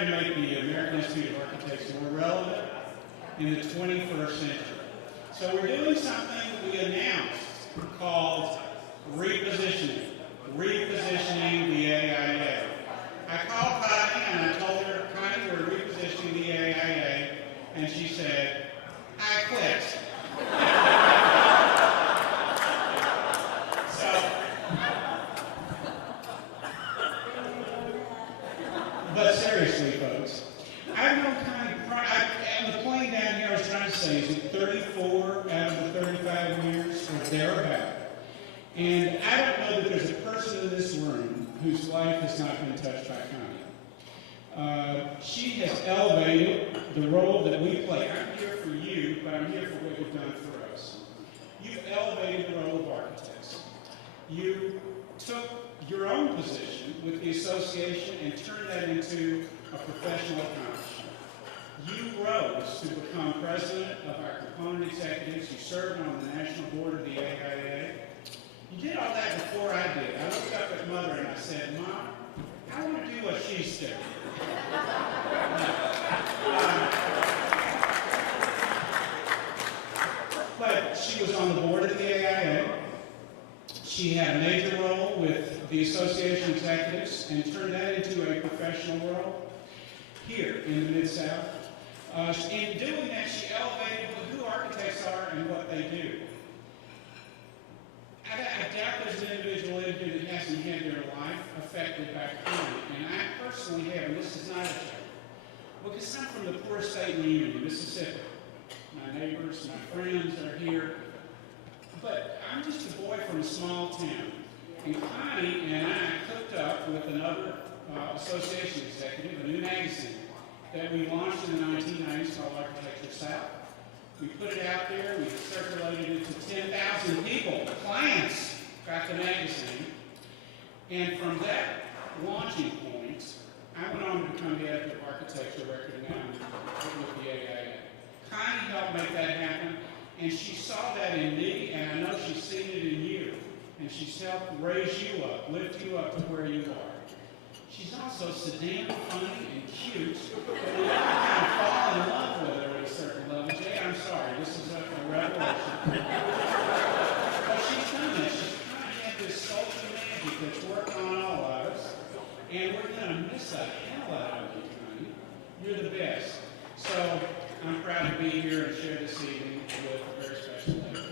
trying to make the American Institute of Architects more relevant in the 21st century. So we're doing something we announced called repositioning the AIA. I called Connie and I told her, Connie, we're repositioning the AIA, and she said, I quit. But seriously, folks, I've known Connie, and the point down here I was trying to say is that 34 out of the 35 years or thereabout. And I don't know that there's a person in this room whose life has not been touched by Connie. She has elevated the role that we play. I'm here for you, but I'm here for what you've done for us. You've elevated the role of architects. You took your own position with the association and turned that into a professional accomplishment. You rose to become president of our component executives. You served on the national board of the AIA. You did all that before I did. I looked up at Mother and I said, Mom, I want to do what she's doing. But she was on the board of the AIA. She had a major role with the association executives and turned that into a professional role here in the Mid-South. In doing that, she elevated who architects are and what they do. I doubt there's an individual in here that hasn't had their life affected by crime, and I personally have, and this is not a joke, because I'm from the poorest state in the Union, Mississippi. My neighbors, my friends are here, but I'm just a boy from a small town, and Connie and I cooked up with another association executive, a new magazine that we launched in the 1990s called Architecture South. We put it out there, we circulated it to 10,000 people, clients got the magazine, and from that launching point, I went on to become the editor of Architecture Record now with the AIA. Connie helped make that happen, and she saw that in me, and I know she's seen it in you, and she's helped raise you up, lift you up to where you are. She's also so damn funny and cute that we all kind of fall in love with her at a certain level. Jay, I'm sorry, this is a revelation. But she's done that. She's kind of had this sultry magic that's worked on all of us, and we're going to miss the hell out of you, Connie. You're the best. So I'm proud to be here and share this evening with a very special lady.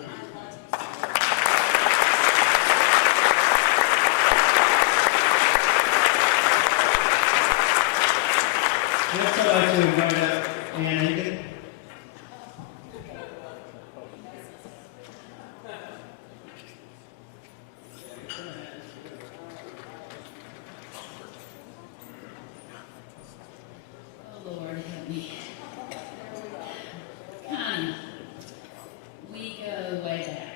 Next, I'd like to invite up Aiaetn. Oh, Lord, help me. Connie, we go way back.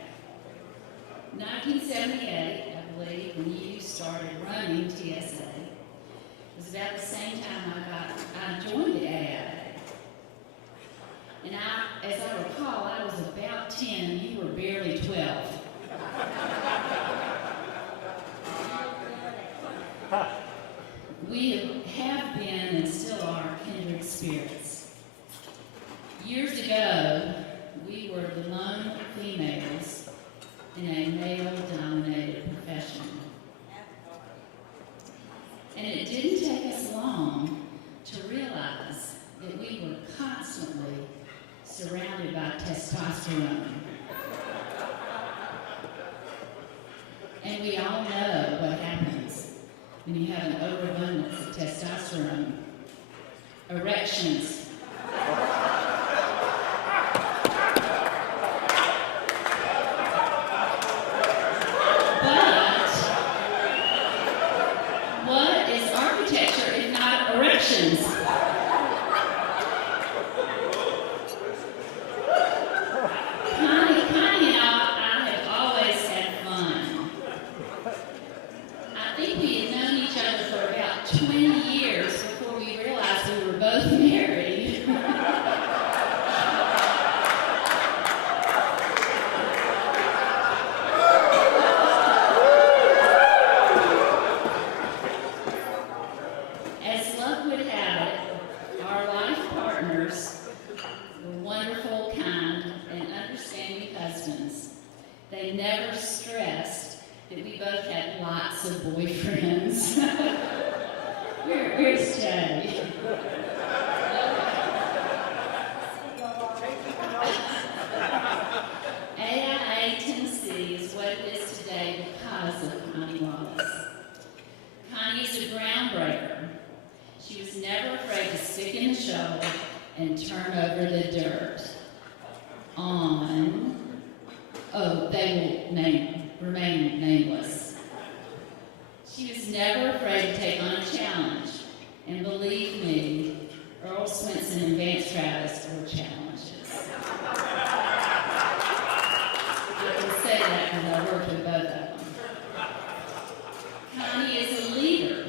1978, I believe, when you started running TSA. It was about the same time I joined the AIA. And as I recall, I was about 10 and you were barely 12. We have been and still are kindred spirits. Years ago, we were the lone females in a male-dominated profession. And it didn't take us long to realize that we were constantly surrounded by testosterone. And we all know what happens when you have an overabundance of testosterone. Erections. As luck would have it, our life partners were wonderful, kind, and understanding husbands. They never stressed that we both had lots of boyfriends. Where's Jay? Aiaetn is what it is today because of Connie Wallace. Connie is a groundbreaker. She was never afraid to stick in the shovel and turn over the dirt on, they will remain nameless. She was never afraid to take on a challenge. And believe me, Earl Swinson and Vance Travis were challenges. I can say that because I worked with both of them. Connie is a leader.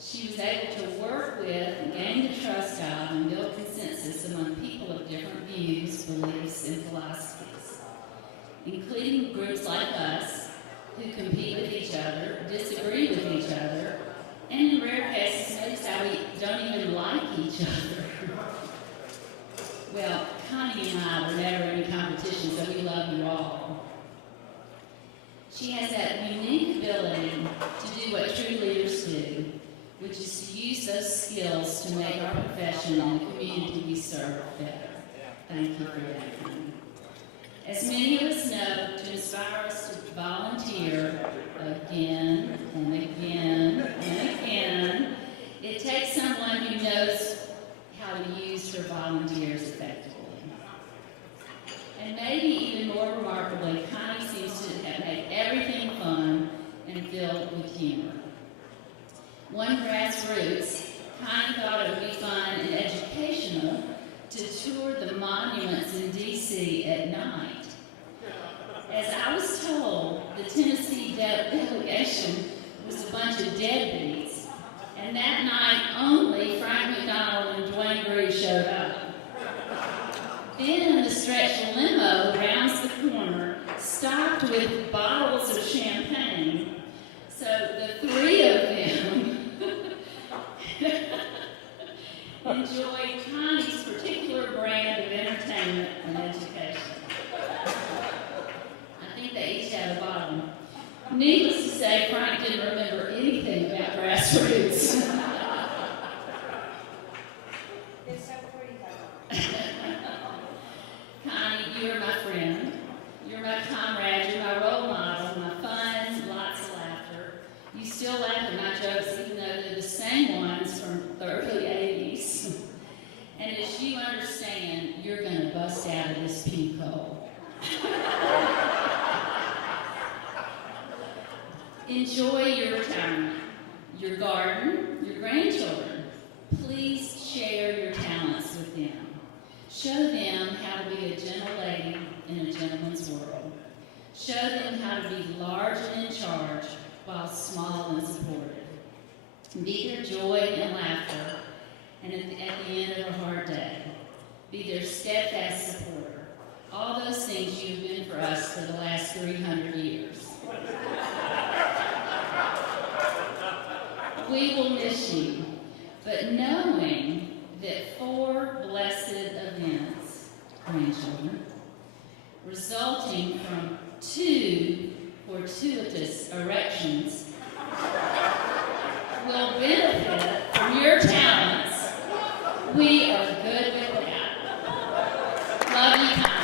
She was able to work with and gain the trust of and build consensus among people of different views, beliefs, and philosophies, including groups like us who compete with each other, disagree with each other, and in rare cases notice how we don't even like each other. Well, Connie and I were never in competition, so we love you all. She has that unique ability to do what true leaders do, which is to use those skills to make our profession and the community we serve better. Thank you for that, Connie. As many of us know, to inspire us to volunteer again and again and again, it takes someone who knows how to use her volunteers effectively. And maybe even more remarkably, Connie seems to have made everything fun and filled with humor. One grassroots, Connie thought it would be fun and educational to tour the monuments in D.C. at night. As I was told, the Tennessee delegation was a bunch of deadbeats, and that night only Frank McDonald and Dwayne Greer showed up. Then the stretched limo rounds the corner, stocked with bottles of champagne, so the three of them enjoyed Connie's particular brand of entertainment and education. I think they each had a bottle. Needless to say, Frank didn't remember anything about grassroots. Connie, you are my friend. You're my comrade. You're my role model. My fun, lots of laughter. You still laugh at my jokes, even though they're the same ones from the early 80s. And as you understand, you're going to bust out of this pink hole. Enjoy your retirement, your garden, your grandchildren. Please share your talents with them. Show them how to be a gentle lady in a gentleman's world. Show them how to be large and in charge while small and supportive. Be their joy and laughter, and at the end of a hard day. Be their steadfast supporter. All those things you've been for us for the last 300 years. We will miss you, but knowing that 4 blessed events, grandchildren, resulting from 2 fortuitous erections, will benefit from your talents, we are good with that. Love you, Connie.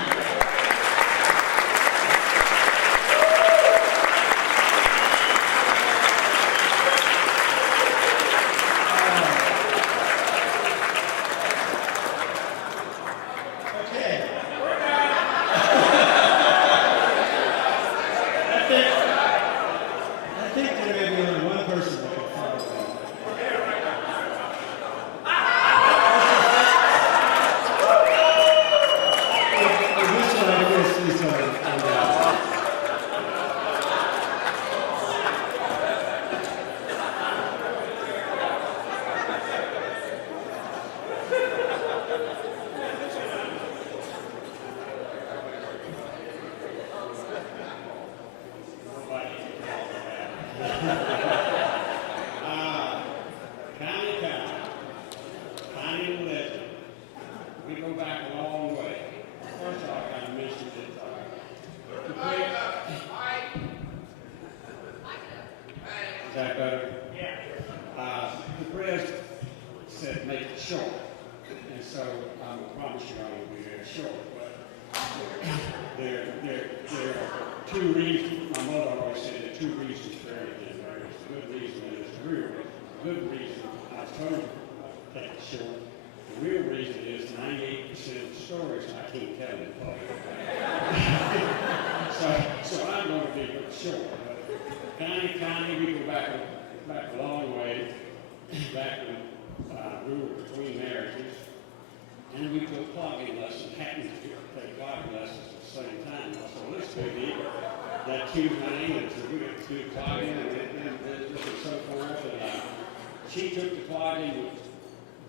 Okay. I think there may be only one person that can follow me. said, make it short. And so I promise you I won't be very short, but there are two reasons. My mother always said there are two reasons for everything. There's a good reason and there's a real reason. The good reason, I was told to take it short. The real reason is 98% of the stories I can't tell in public. so I'm going to be short. But Connie, we go back a long way, back when we were between marriages, and we took clogging lessons, happened to take clogging lessons at the same time. So let's go deep. That two thing, and so we got to do clogging and so forth. And she took the clogging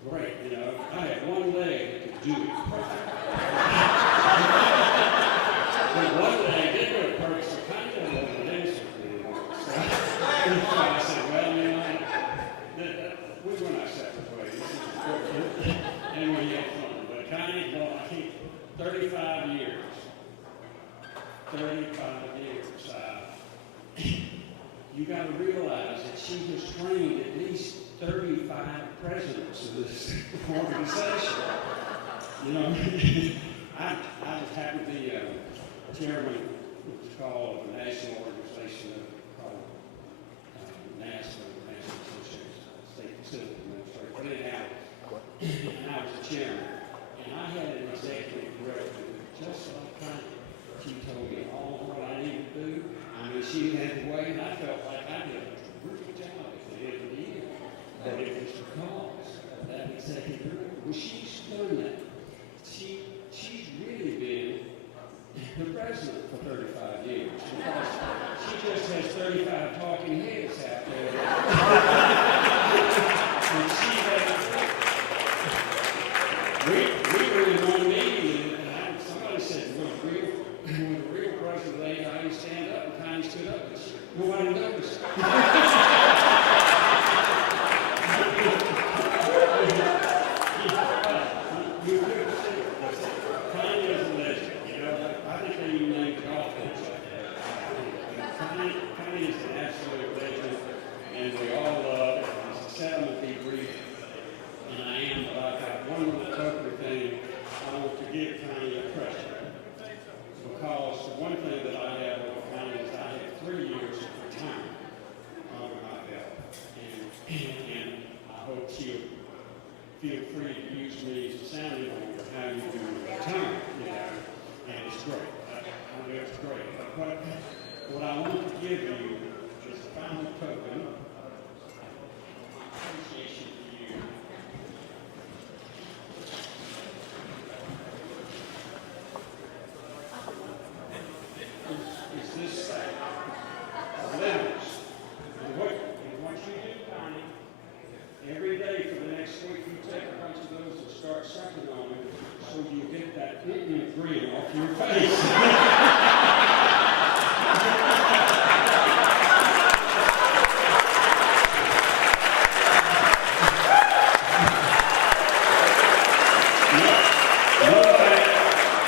great, you know. I had one leg that could do it perfectly. But one leg didn't do it perfect, so kind of wasn't an answer anymore. So I said, well, you know, we went our separate ways. And we had fun. But Connie, well, I think 35 years. 35 years. You got to realize that she has trained at least 35 presidents of this organization. You know, I happened to be chairman, what's called a national organization called NASA, National Association of State Facility Administrators. But anyhow, and I was the chairman, and I had an executive director just like Connie. She told me all what I needed to do. I mean, she had the way, and I felt like I did a terrific job at the end of the year. But it was because of that executive director. Well, she's done that. She's really been the president for 35 years. Because she just has 35 talking heads out there. And she we were in one meeting, and somebody said, when the real president laid out, he stand up, and Connie stood up, and nobody noticed. You couldn't see it. Connie is a legend, you know. I think they even named the golf course after her. Connie is an absolute legend, and we all love it. It's a settlement debrief, and I am, but I've got one little appropriate thing I want to give Connie a pressure. Because the one thing that I have over Connie is I have 3 years of retirement under my belt. And I hope she'll feel free to use me as a sounding board of how you do retirement, you know. And it's great. I know it's great. But what I want to give you is a final token of appreciation for you. Is this letters. And what you do, Connie, every day for the next week, you take a bunch of those and start sucking on them so you get that grin off your face.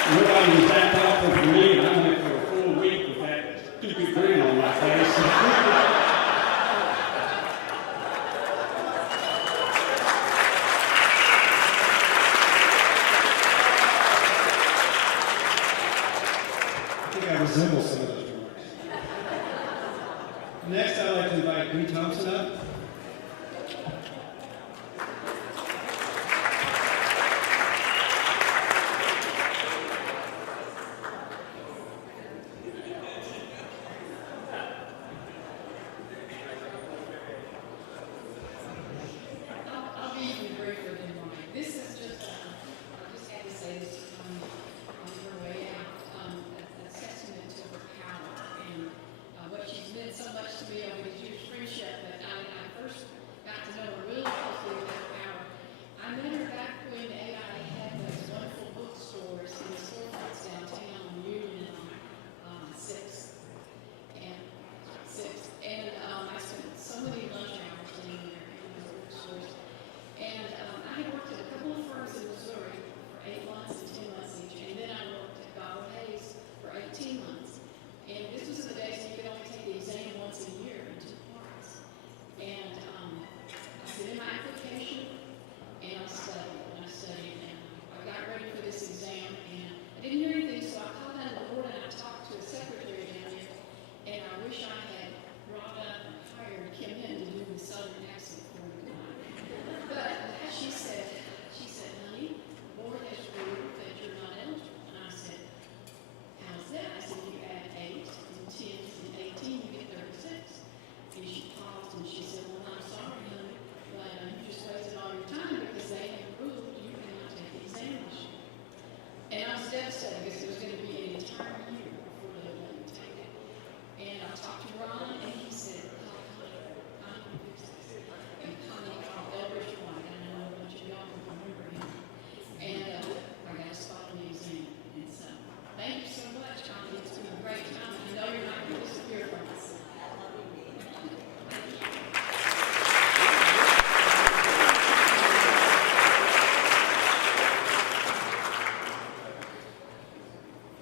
Nobody was that thoughtful for me, and I went for a full week with that stupid grin on my face. I think I resemble some of those remarks. Next, I'd like to invite Bree Thompson up. I'll be even briefer than mine. This is just, I just had to say this on her way out, a testament to her power and what she's meant so much to me over these years of friendship. But I first got to know her really closely with that power. I met her back when AI had those wonderful bookstores in the storefronts downtown on Union on 6th. And I spent so many lunch hours in there in those bookstores. And I had worked at a couple of firms in Missouri for 8 months and 10 months each, and then I worked at Gobble Hayes for 18 months. And this was in the days you could only take the exam once a year in 2 parts. And I put in my application,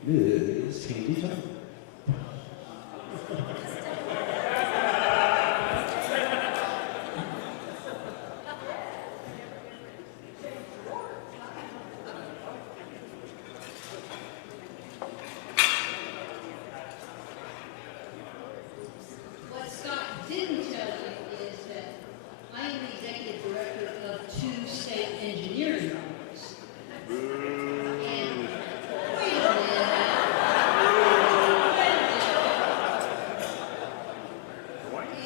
Ms. Candy Turner. What Scott didn't tell you is that I am the executive director of 2 state engineering firms. And wait a minute.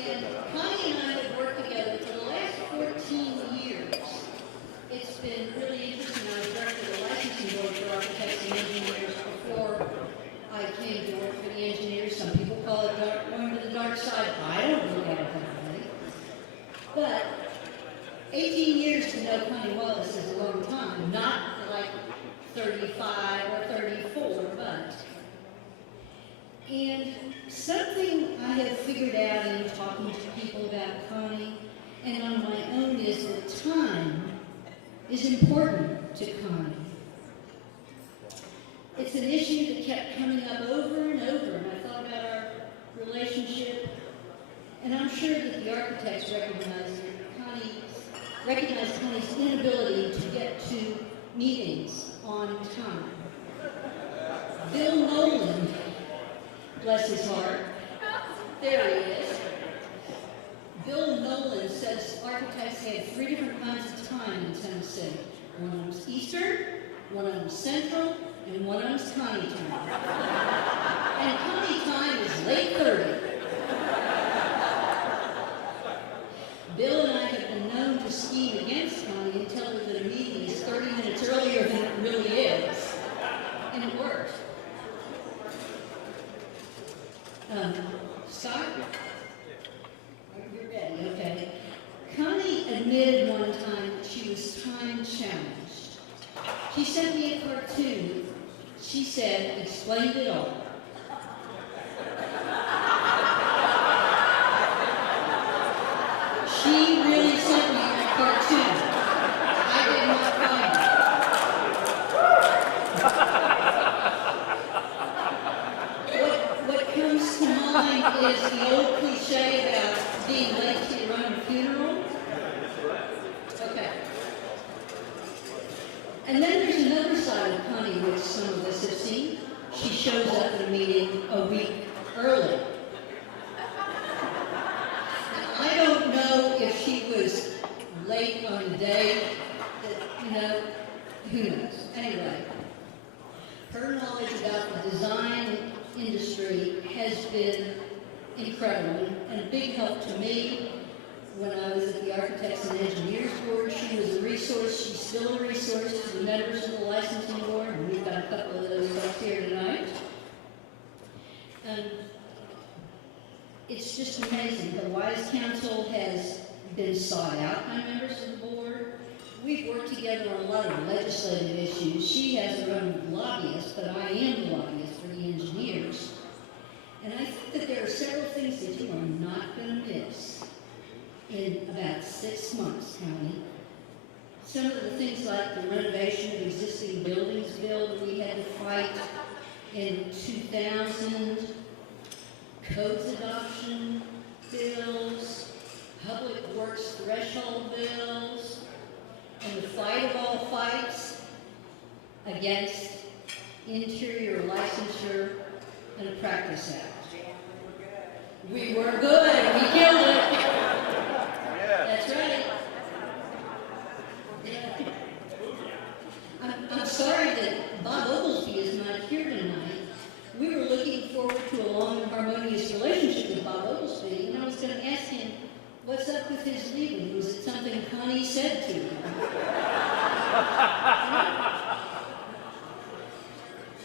And Connie and I have worked together for the last 14 years. It's been really interesting. I was director of the licensing board for architects and engineers before I came to work for the engineers. Some people call it going to the dark side. I don't look at it that way. But 18 years to know Connie Wallace is a long time. Not like 35 or 34, but. And something I have figured out in talking to people about Connie and on my own is that time is important to Connie. It's an issue that kept coming up over and over, and I thought about our relationship, and I'm sure that the architects recognize Connie's inability to get to meetings on time. Bill Nolan, bless his heart, there he is. Bill Nolan says architects have 3 different kinds of time in Tennessee. One of them's Eastern, one of them's Central, and one of them's Connie time. And Connie time is late 30. Bill and I have been known to scheme against Connie and tell her that a meeting is 30 minutes earlier than it really is. And it worked. Scott? You're ready, okay. Connie admitted one time that she was time challenged. She sent me a cartoon. She said, explained it all. She really sent me that cartoon. I did not find it. What comes to mind is the old cliche about being late to your own funeral. Okay. And then there's another side of Connie which some of us have seen. She shows up at a meeting a week early. I don't know if she was late on the day that, who knows. Anyway, her knowledge about the design industry has been incredible and a big help to me. When I was at the Architects and Engineers Board, she was a resource. She's still a resource to the members of the licensing board, and we've got a couple of those up here tonight. It's just amazing. The WISE Council has been sought out by members of the board. We've worked together on a lot of legislative issues. She has her own lobbyist, but I am the lobbyist for the engineers. And I think that there are several things that you are not going to miss in about 6 months, Connie. Some of the things like the renovation of existing buildings bill that we had to fight in 2000, codes adoption bills, public works threshold bills, and the fight of all fights against interior licensure and a practice act. We were good. We killed it. That's right. Yeah. I'm sorry that Bob Oglesby is not here tonight. We were looking forward to a long and harmonious relationship with Bob Oglesby, and I was going to ask him, what's up with his leaving? Was it something Connie said to him?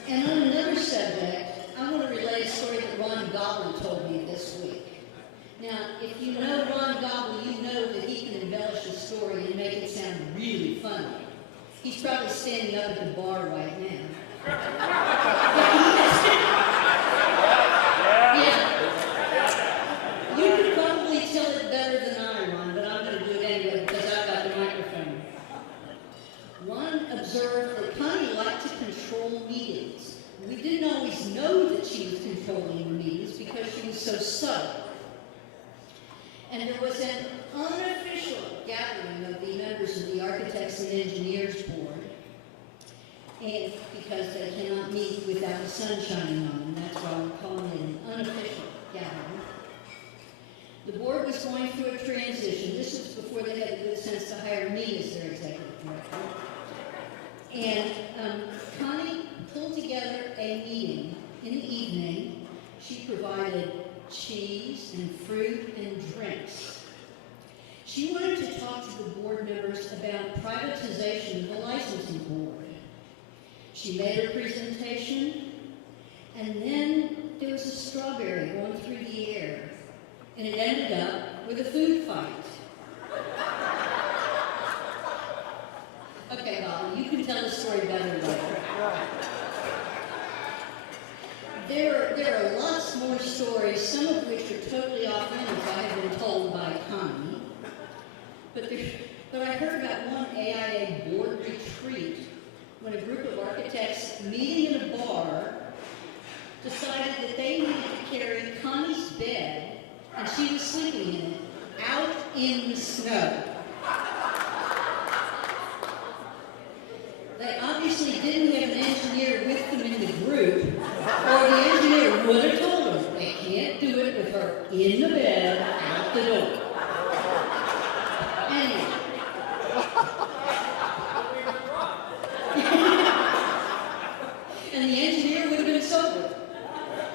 And on another subject, I want to relay a story that Ron Goblin told me this week. Now, if you know Ron Goblin, you know that he can embellish a story and make it sound really funny. He's probably standing up at the bar right now. Yeah. You could probably tell it better than I, Ron, but I'm going to do it anyway because I've got the microphone. Ron observed that Connie liked to control meetings. We did not there was an unofficial gathering of the members of the Architects and Engineers Board, and because they cannot meet without the sun shining on them, that's why we're calling it an unofficial gathering. The board was going through a transition. This was before they had the good sense to hire me as their executive director. And Connie pulled together a meeting in the evening. She provided cheese and fruit and drinks. She wanted to talk to the board members about privatization of the licensing board. She made her presentation, and then there was a strawberry going through the air, and it ended up with a food fight. Okay, Bob, you can tell the story better later. There are lots more stories, some of which are totally off limits, I have been told by Connie. But I heard about one AIA board retreat when a group of architects meeting in a bar decided that they needed to carry Connie's bed, and she was sleeping in it, out in the snow. They obviously didn't have an engineer with them in the group, or the engineer would have told them they can't do it with her in the bed, out the door. Anyway. And the engineer would have been sober,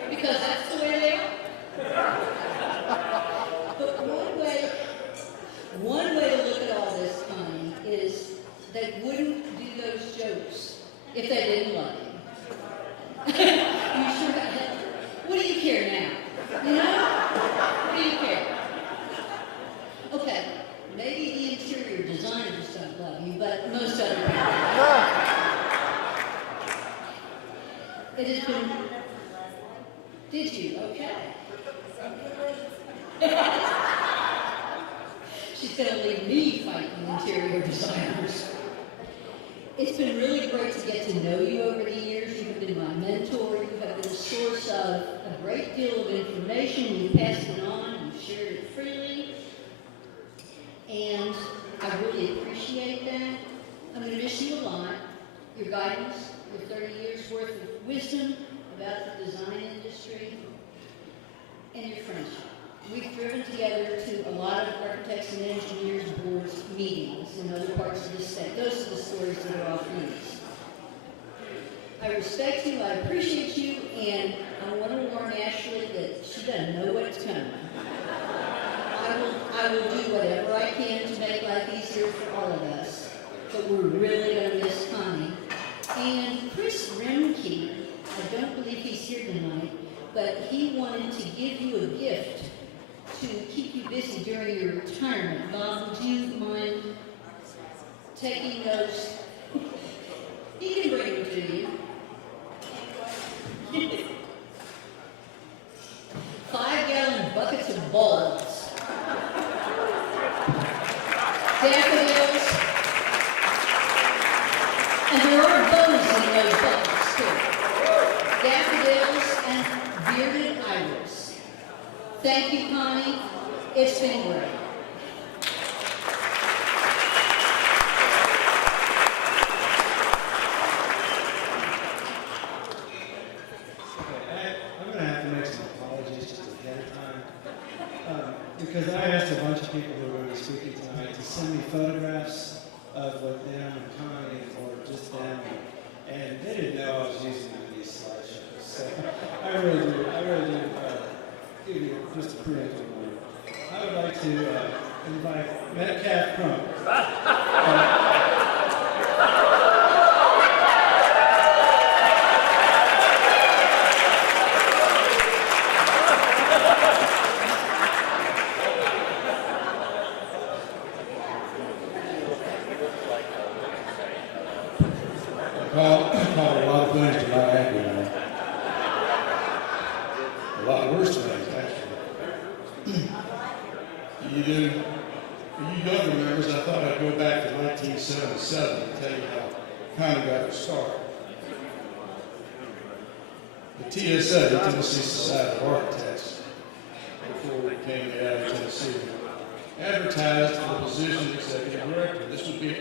because that's the way they are. But one way to look at all this, Connie, is they wouldn't do those jokes if they didn't love you. You sure have. What do you care now? You know? What do you care? Okay, maybe the interior designers don't love you, but most other people. It has been. Did you? Okay. She's going to leave me fighting interior designers. It's been really great to get to know you over the years. You have been my mentor. You have been a source of a great deal of information. You've passed it on. You've shared it freely. And I really appreciate that. I'm going to miss you a lot. Your guidance, your 30 years worth of wisdom about the design industry, and your friendship. We've driven together to a lot of architects and engineers boards meetings in other parts of the state. Those are the stories that are off limits. I respect you, I appreciate you, and I want to warn Ashley that she doesn't know what's coming. I will do whatever I can to make life easier for all of us, but we're really going to miss Connie. And Chris Remke, I don't believe he's here tonight, but he wanted to give you a gift to keep you busy during your retirement. Bob, would you mind taking those? He can bring them to you. 5-gallon buckets of bulbs. Daffodils. And there are bows in those buckets too. Daffodils and bearded iris. Thank you, Connie. It's been great. Okay, I'm going to have to make some apologies just ahead of time. Because I asked a bunch of people who are going to be speaking tonight to send me photographs of what them and Connie or just them, and they didn't know I was using them in these slideshows. So I really do give you just a preemptive warning. I would like to invite Metcalf Crump. I call a lot of things to not happy now. A lot worse things, actually. You younger members, I thought I'd go back to 1977 and tell you how Connie got her start. The TSA, Tennessee Society of Architects, before we came to Aiaetn, Tennessee, advertised for the position of executive director. This would be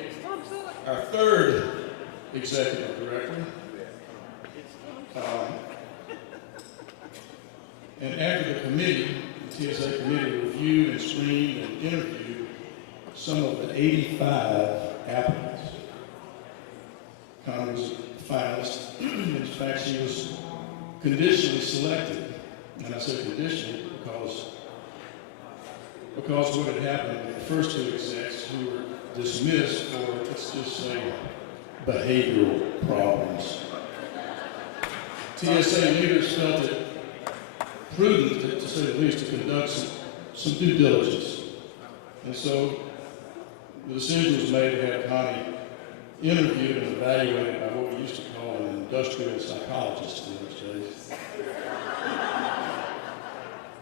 our third executive director. And after the committee, the TSA committee reviewed and screened and interviewed some of the 85 applicants. Connie was a finalist. In fact, she was conditionally selected. And I say conditionally because what had happened with the first two execs who were dismissed for, let's just say, behavioral problems. TSA leaders felt it prudent, to say the least, to conduct some due diligence. And so the decision was made to have Connie interviewed and evaluated by what we used to call an industrial psychologist in those days,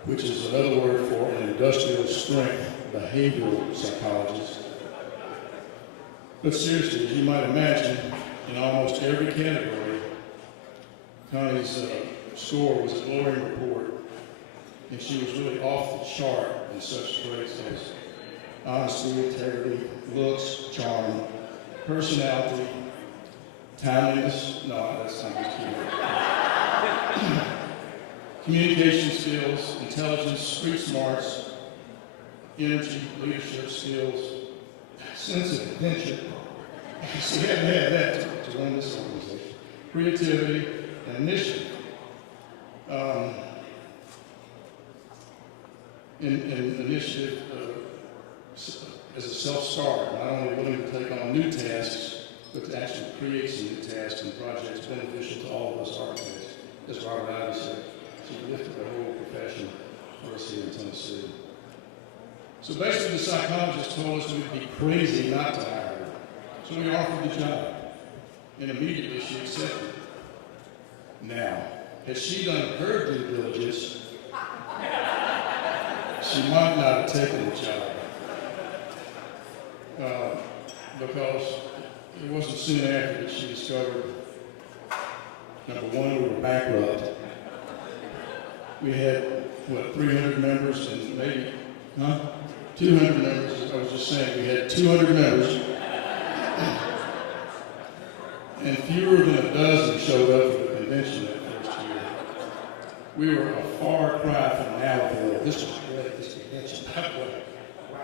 which is another word for an industrial strength behavioral psychologist. But seriously, as you might imagine, in almost every category, Connie's score was a glowing report, and she was really off the chart in such traits as honesty, integrity, looks, charm, personality, timeliness. No, that's not just kidding. Communication skills, intelligence, street smarts, energy, leadership skills, sense of adventure. She had to have that to run this organization. Creativity and initiative. Initiative as a self-starter, not only willing to take on new tasks, but to actually create some new tasks and projects beneficial to all of us architects. As Robert Ivy said, she lifted the whole profession for us here in Tennessee. So basically, the psychologist told us we'd be crazy not to hire her. So we offered the job, and immediately she accepted. Now, has she done her due diligence, she might not have taken the job. Because it wasn't soon after that she discovered, number one, we were bankrupt. We had, 300 members and maybe, 200 members. I was just saying, we had 200 members. And fewer than a dozen showed up for the convention that first year. We were a far cry from Nowville. This was great, this convention. Wow.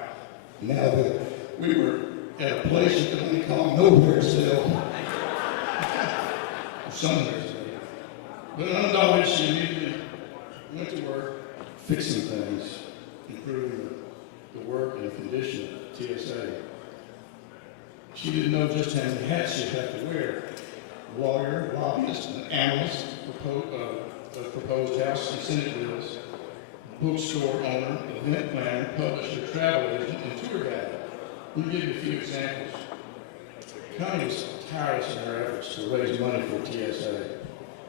Nowville. We were at a place you could only call Nowheresville. Or Somewheresville. But undaunted, she immediately went to work fixing things, improving the work and the condition of TSA. She didn't know just how many hats she'd have to wear. Lawyer, lobbyist, an analyst, proposed house and senate bills, bookstore owner, event planner, publisher, travel agent, and tour guide. Let me give you a few examples. Connie was tireless in her efforts to raise money for TSA,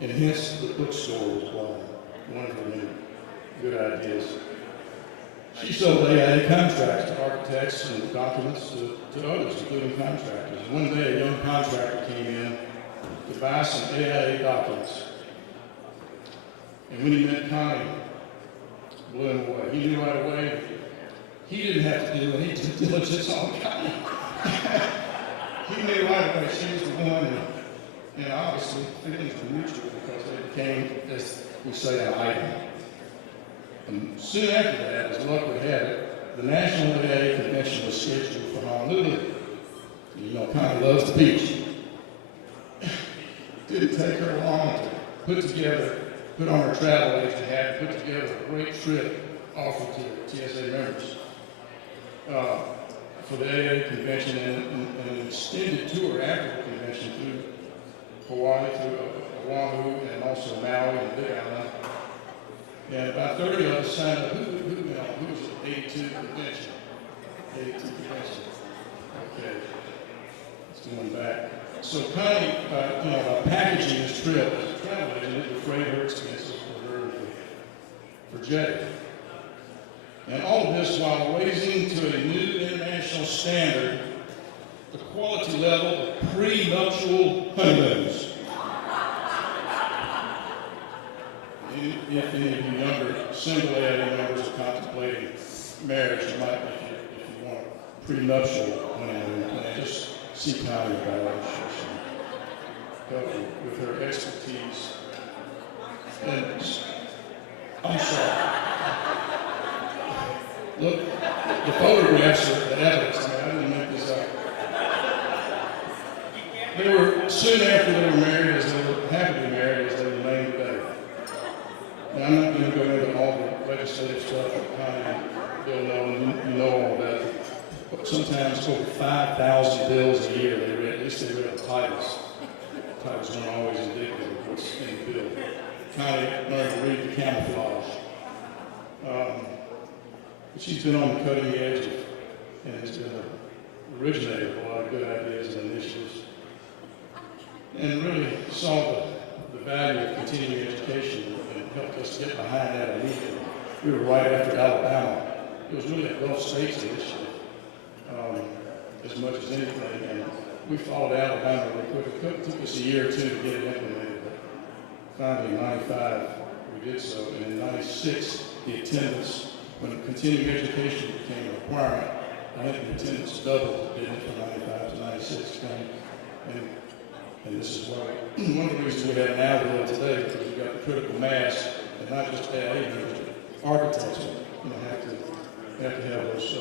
and hence the bookstore was born. One of her many good ideas. She sold Aiaetn contracts to architects and documents to others, including contractors. And one day, a young contractor came in to buy some Aiaetn documents. And when he met Connie, blew him away. He knew right away he didn't have to do any due diligence on Connie. He knew right away she was the one, and obviously feelings were mutual because they became, as we say, an item. And soon after that, as luck would have it, the National Aiaetn Convention was scheduled for Honolulu. You know, Connie loves the beach. Didn't take her long to put on her travel agent hat, put together a great trip offered to TSA members for the Aiaetn Convention and an extended tour after the convention through Hawaii, through Oahu, and also Maui and Big Island. And about 30 of us signed up. Who was it? 82 convention. 82 convention. Okay. Let's go on back. So Connie, by packaging this trip as a travel agent, it defrayed her expenses for her and for Jay. And all of this while raising to a new international standard the quality level of pre-nuptial honeymoons. If any of you younger single Aiaetn members are contemplating marriage, you might, if prenuptial honeymoon plan. Just see Connie about it. She helped me with her expertise. And I'm sorry. Look, the photographs are the evidence. I didn't make this up. They were, soon after they were married, as they were happily married, as they were laying in bed. Now, I'm not going to go into all the legislative stuff that Connie will know, and you know all about it. But sometimes over 5,000 bills a year, they read, at least they read the titles. The titles weren't always indicative of what's in the bill. Connie learned to read the camouflage. But she's been on the cutting edge of, and has been an originator of a lot of good ideas and initiatives. And really saw the value of continuing education and helped us get behind that immediately. We were right after Alabama. It was really a Gulf States initiative, as much as anything. And we followed Alabama really quick. It took us a year or two to get it implemented, but finally in '95 we did so. And in '96, the attendance, when continuing education became a requirement, I think the attendance doubled, didn't it, from '95 to '96. And this is why one of the reasons we have an Alabama today is because we've got the critical mass, and not just Aiaetn, but architects have to have those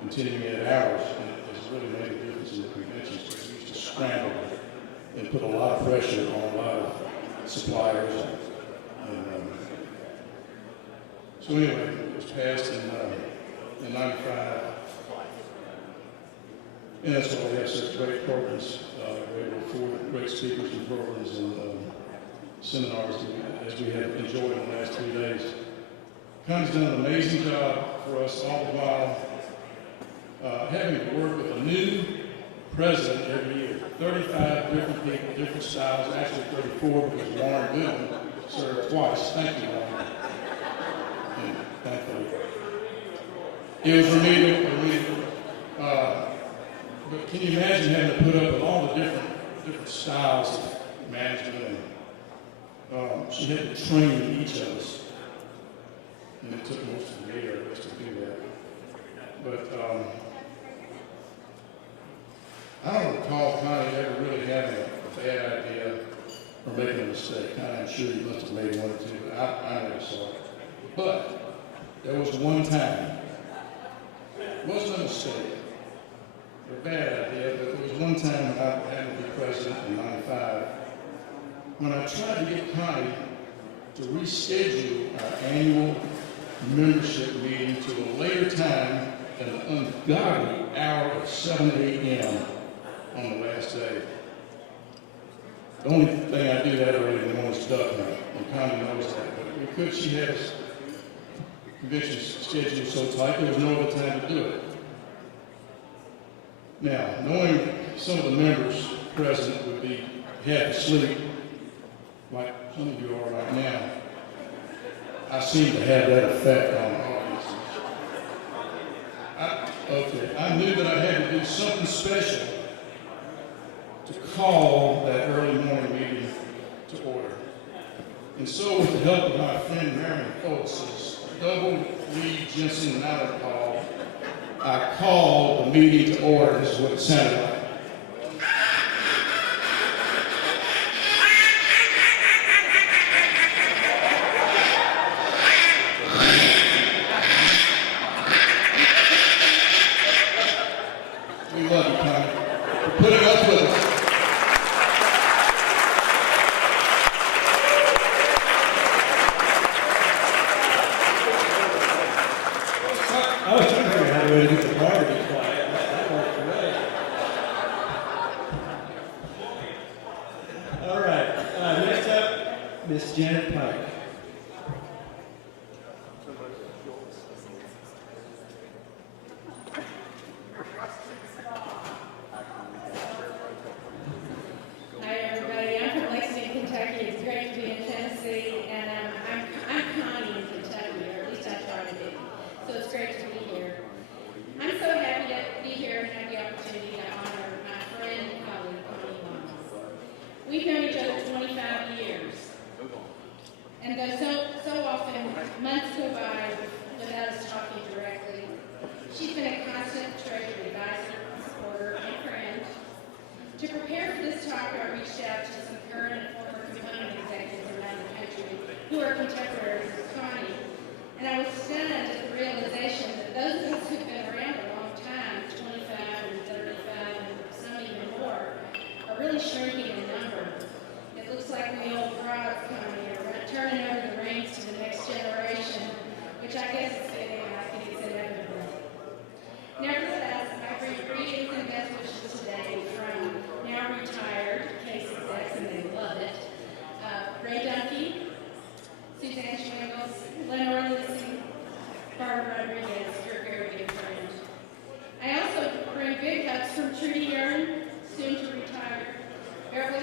continuing ed hours, and it has really made a difference in the conventions because we used to scramble and put a lot of pressure on a lot of suppliers. So anyway, it was passed in '95. And that's why we have such great programs. We have 4 great speakers and programs and seminars as we have enjoyed in the last 3 days. Connie's done an amazing job for us all the while having to work with a new president every year. 35 different people, different styles, actually 34 because Warren Goodman served twice. Thank you, Warren. And thankfully. It was remedial. But can you imagine having to put up with all the different styles of management? And she had to train each of us. And it took most of the year just to do that. But I don't recall Connie ever really having a bad idea or making a mistake. I'm sure you must have made one or two, but I never saw it. But there was one time, it wasn't a mistake, or a bad idea, but there was one time when I happened to be president in '95, when I tried to get Connie to reschedule our annual membership meeting to a later time at an ungodly hour of 7 a.m. on the last day. The only thing I do that early in the morning is duck hunt, and Connie knows that. But because she had us convention schedule so tight, there was no other time to do it. Now, knowing some of the members present would be half asleep, like some of you are right now, I seem to have that effect on audiences. I knew that I had to do something special to call that early morning meeting to order. And so, with the help of my friend Marion Coates' double Lee Jensen Mallard call, I called the meeting to order. This is what it sounded like. We love you, Connie, for putting up with us. I was trying to figure out a way to get the bar to be quiet. That worked great. All right. Next up, Miss Janet Pike. Hi, everybody. I'm from Lexington, Kentucky. It's great to be in Tennessee, and I'm Connie in Kentucky, or at least I try to be. So it's great to be here. I'm so happy to be here and have the opportunity to honor my friend and colleague, Connie Long. We've known each other 25 years, and To prepare for this talk, I reached out to some current and former component executives around the country who are contemporaries of Connie, and I was stunned at the realization that those of us who've been around a long time, 25 and 35 and some even more, are really shrinking in number. It looks like we old prods, Connie, are turning over the reins to the next generation, which I guess is fitting, and I think it's inevitable. Nevertheless, I bring greetings and best wishes today from now retired case execs, and they love it, Ray Dunphy, Suzanne Schwingles, Lenore Lissy, Barbara Rodriguez, your very good friend. I also bring big hugs from Trudy Aaron, soon to retire, Beverly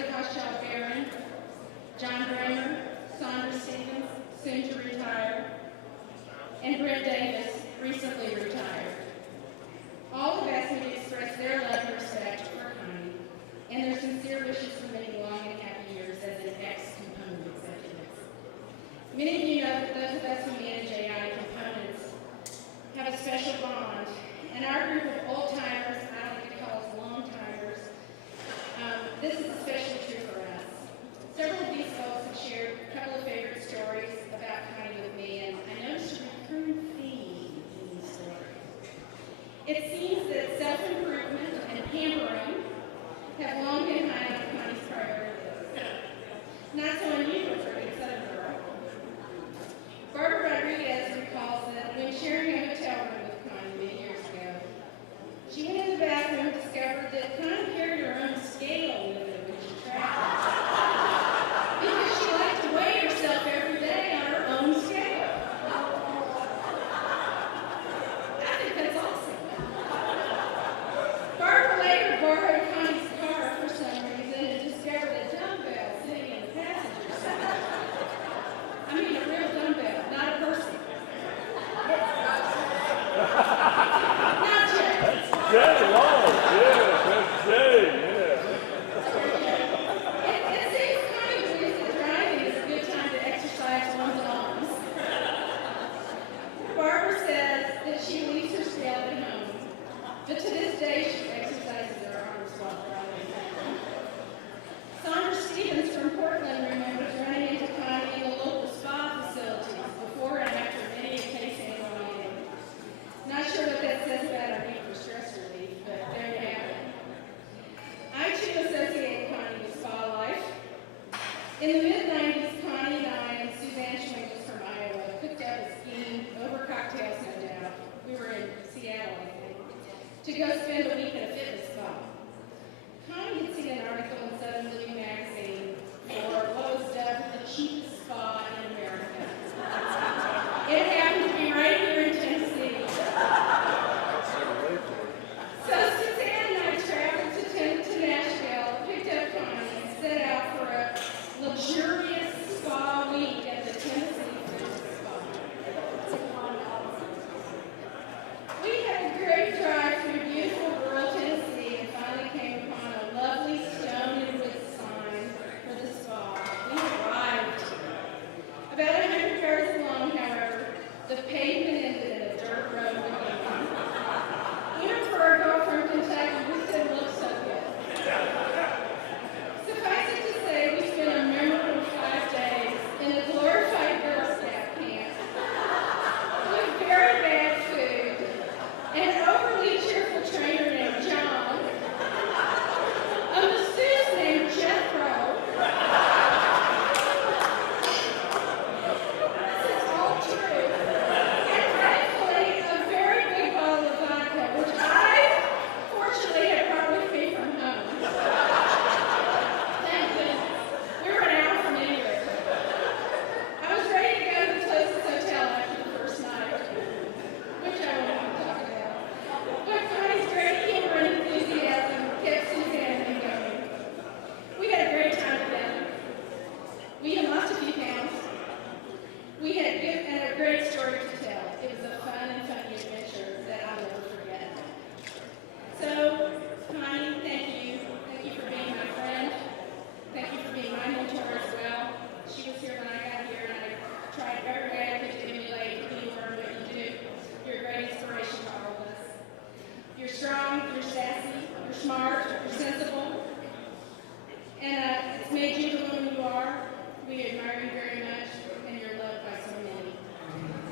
And it's made you the woman you are. We admire you very much, and you're loved by so many.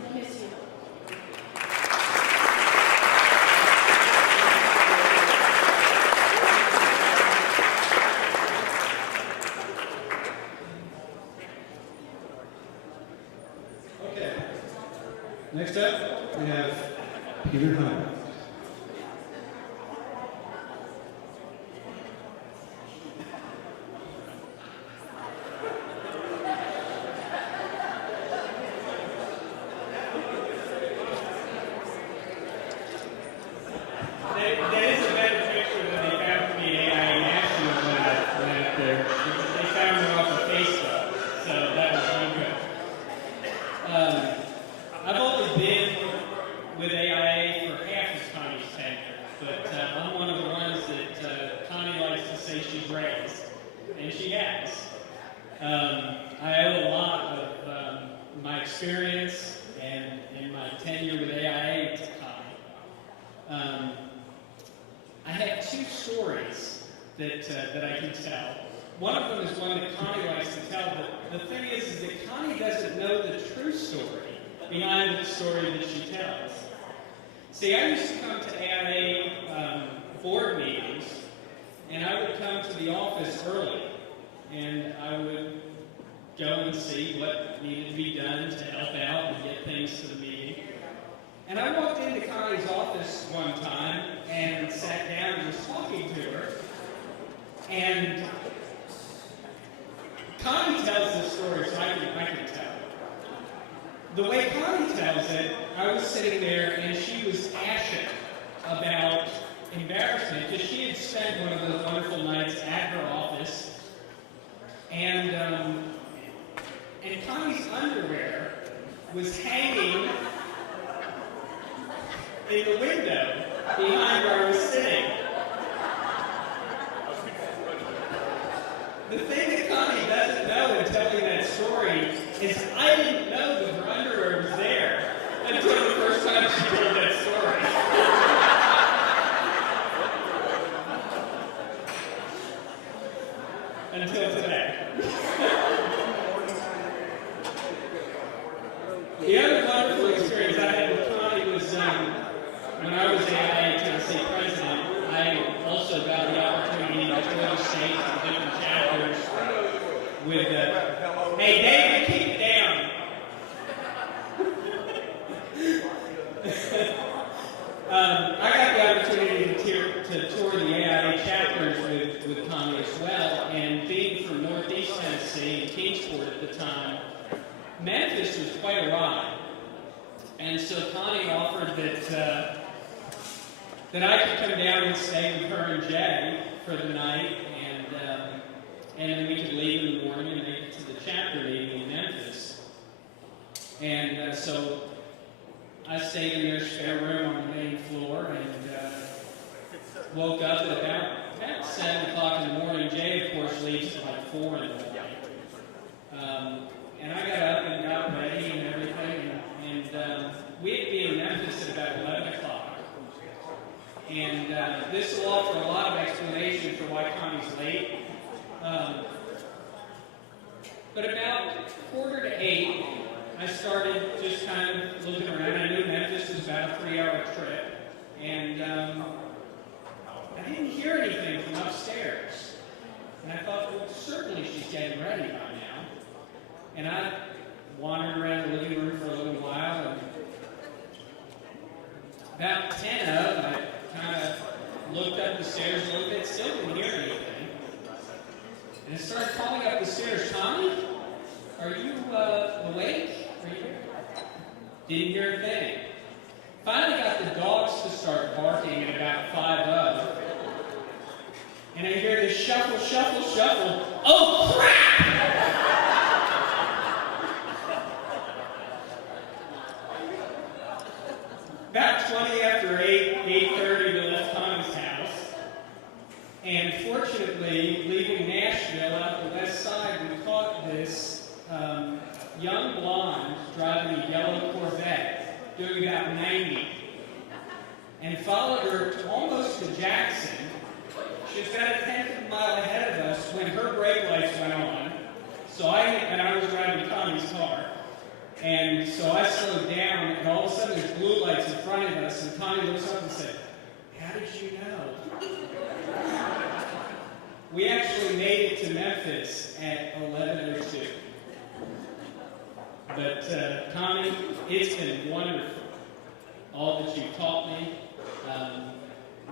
We'll miss you. Okay. Next up, we have Peter Hunt. That is a better picture than they found for me at Aiaetn when I there. They found it off of Facebook, so that was no good. I've only been with AIA for half of Connie's tenure, but I'm one of the ones that Connie likes to say she's raised, and she has. I owe a lot of my experience and my tenure with AIA to Connie. I have two stories that I can tell. One of them is one that Connie likes to tell, but the thing is that Connie doesn't know the true story behind the story that she tells. See, I used to come to AIA board meetings, and I would come to the office early, and I would go and see what needed to be done to help out and get things to the meeting. And I walked into Connie's office one time and sat down and was talking to her. And Connie tells this story, so I can tell it. The way Connie tells it, I was sitting there and she was ashen about embarrassment because she had spent one of those wonderful nights at her office. And Connie's underwear was hanging in the window behind where I was sitting. The thing that Connie doesn't know in telling that story is I didn't know that her underwear was there until the first time she told that story. Until today. The other wonderful experience I had with Connie was when I was AIA Tennessee president. I also got the opportunity to go to states and different chapters with, hey David, keep it down. I got the opportunity to tour the AIA chapters with Connie as well, and being from Northeast Tennessee and Kingsport at the time, Memphis was quite a ride. And so Connie offered that I could come down and stay with her and Jay for the night, and then we could leave in the morning and make it to the chapter meeting in Memphis. And so I stayed in their spare room on the main floor and woke up at about 7 o'clock in the morning. Jay, of course, leaves at like 4 in the morning. And I got up and got ready and everything, and we'd be in Memphis at about 11 o'clock. And this will offer a lot of explanation for why Connie's late. But about 7:45, I started just kind of looking around. I knew Memphis was about a 3-hour trip, and I didn't hear anything from upstairs. And I thought, well, certainly she's getting ready by now. And I wandered around the living room for a little while, and about 10 of, I kind of looked up the stairs a little bit, still didn't hear anything. And I started calling up the stairs, Tommy, are you awake? Are you? Didn't hear a thing. Finally got the dogs to start barking at about 5 and I hear this shuffle, shuffle, shuffle. Oh, crap! About 20 after 8:30, we left Connie's house. And fortunately, leaving Nashville out the west side, we caught this young blonde driving a yellow Corvette, doing about 90, and followed her almost to Jackson. She was about a tenth of a mile ahead of us when her brake lights went on. So I was driving Tommy's car. And so I slowed down, and all of a sudden there's blue lights in front of us, and Tommy looks up and said, "How did you know?" We actually made it to Memphis at 11:02. But Tommy, it's been wonderful. All that you've taught me,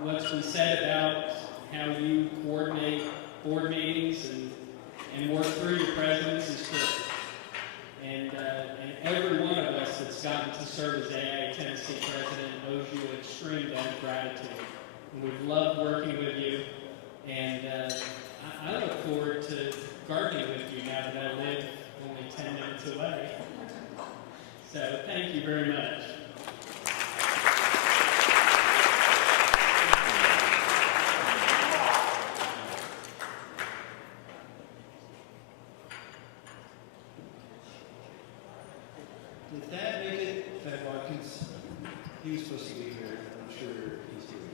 what's been said about how you coordinate board meetings and work through your presidents is true. And every one of us that's gotten to serve as AIA Tennessee president owes you an extreme debt of gratitude. And we've loved working with you, and I look forward to gardening with you now that I live only 10 minutes away. So thank you very much. Did that make it, Fed Watkins? He was supposed to be here. I'm sure he's here.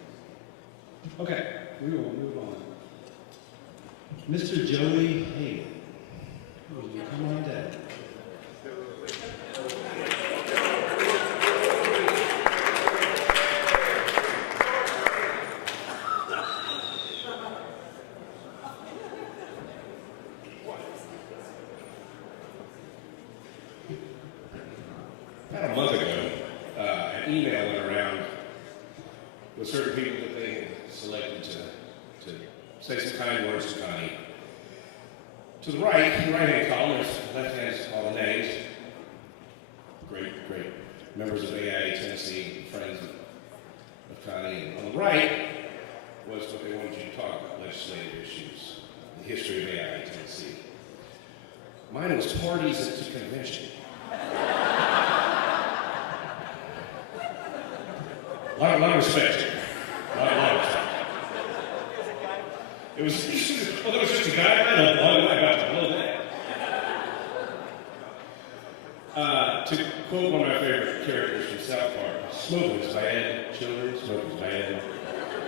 Okay, we will move on. Mr. Joey Hayden, will you come on down? About a month ago, an email went around with certain people that they had selected to say some kind words to Connie. To the right-hand column, left hand is all the names. Great members of AIA Tennessee, friends of Connie. And on the right was what they wanted you to talk about, legislative issues, the history of AIA Tennessee. Mine was parties at the convention. A lot of respect. A lot of respect. It was, well, there was just a guy, I don't know, I got to blow that. To quote one of my favorite characters from South Park, smoking is bad, children, smoking is bad.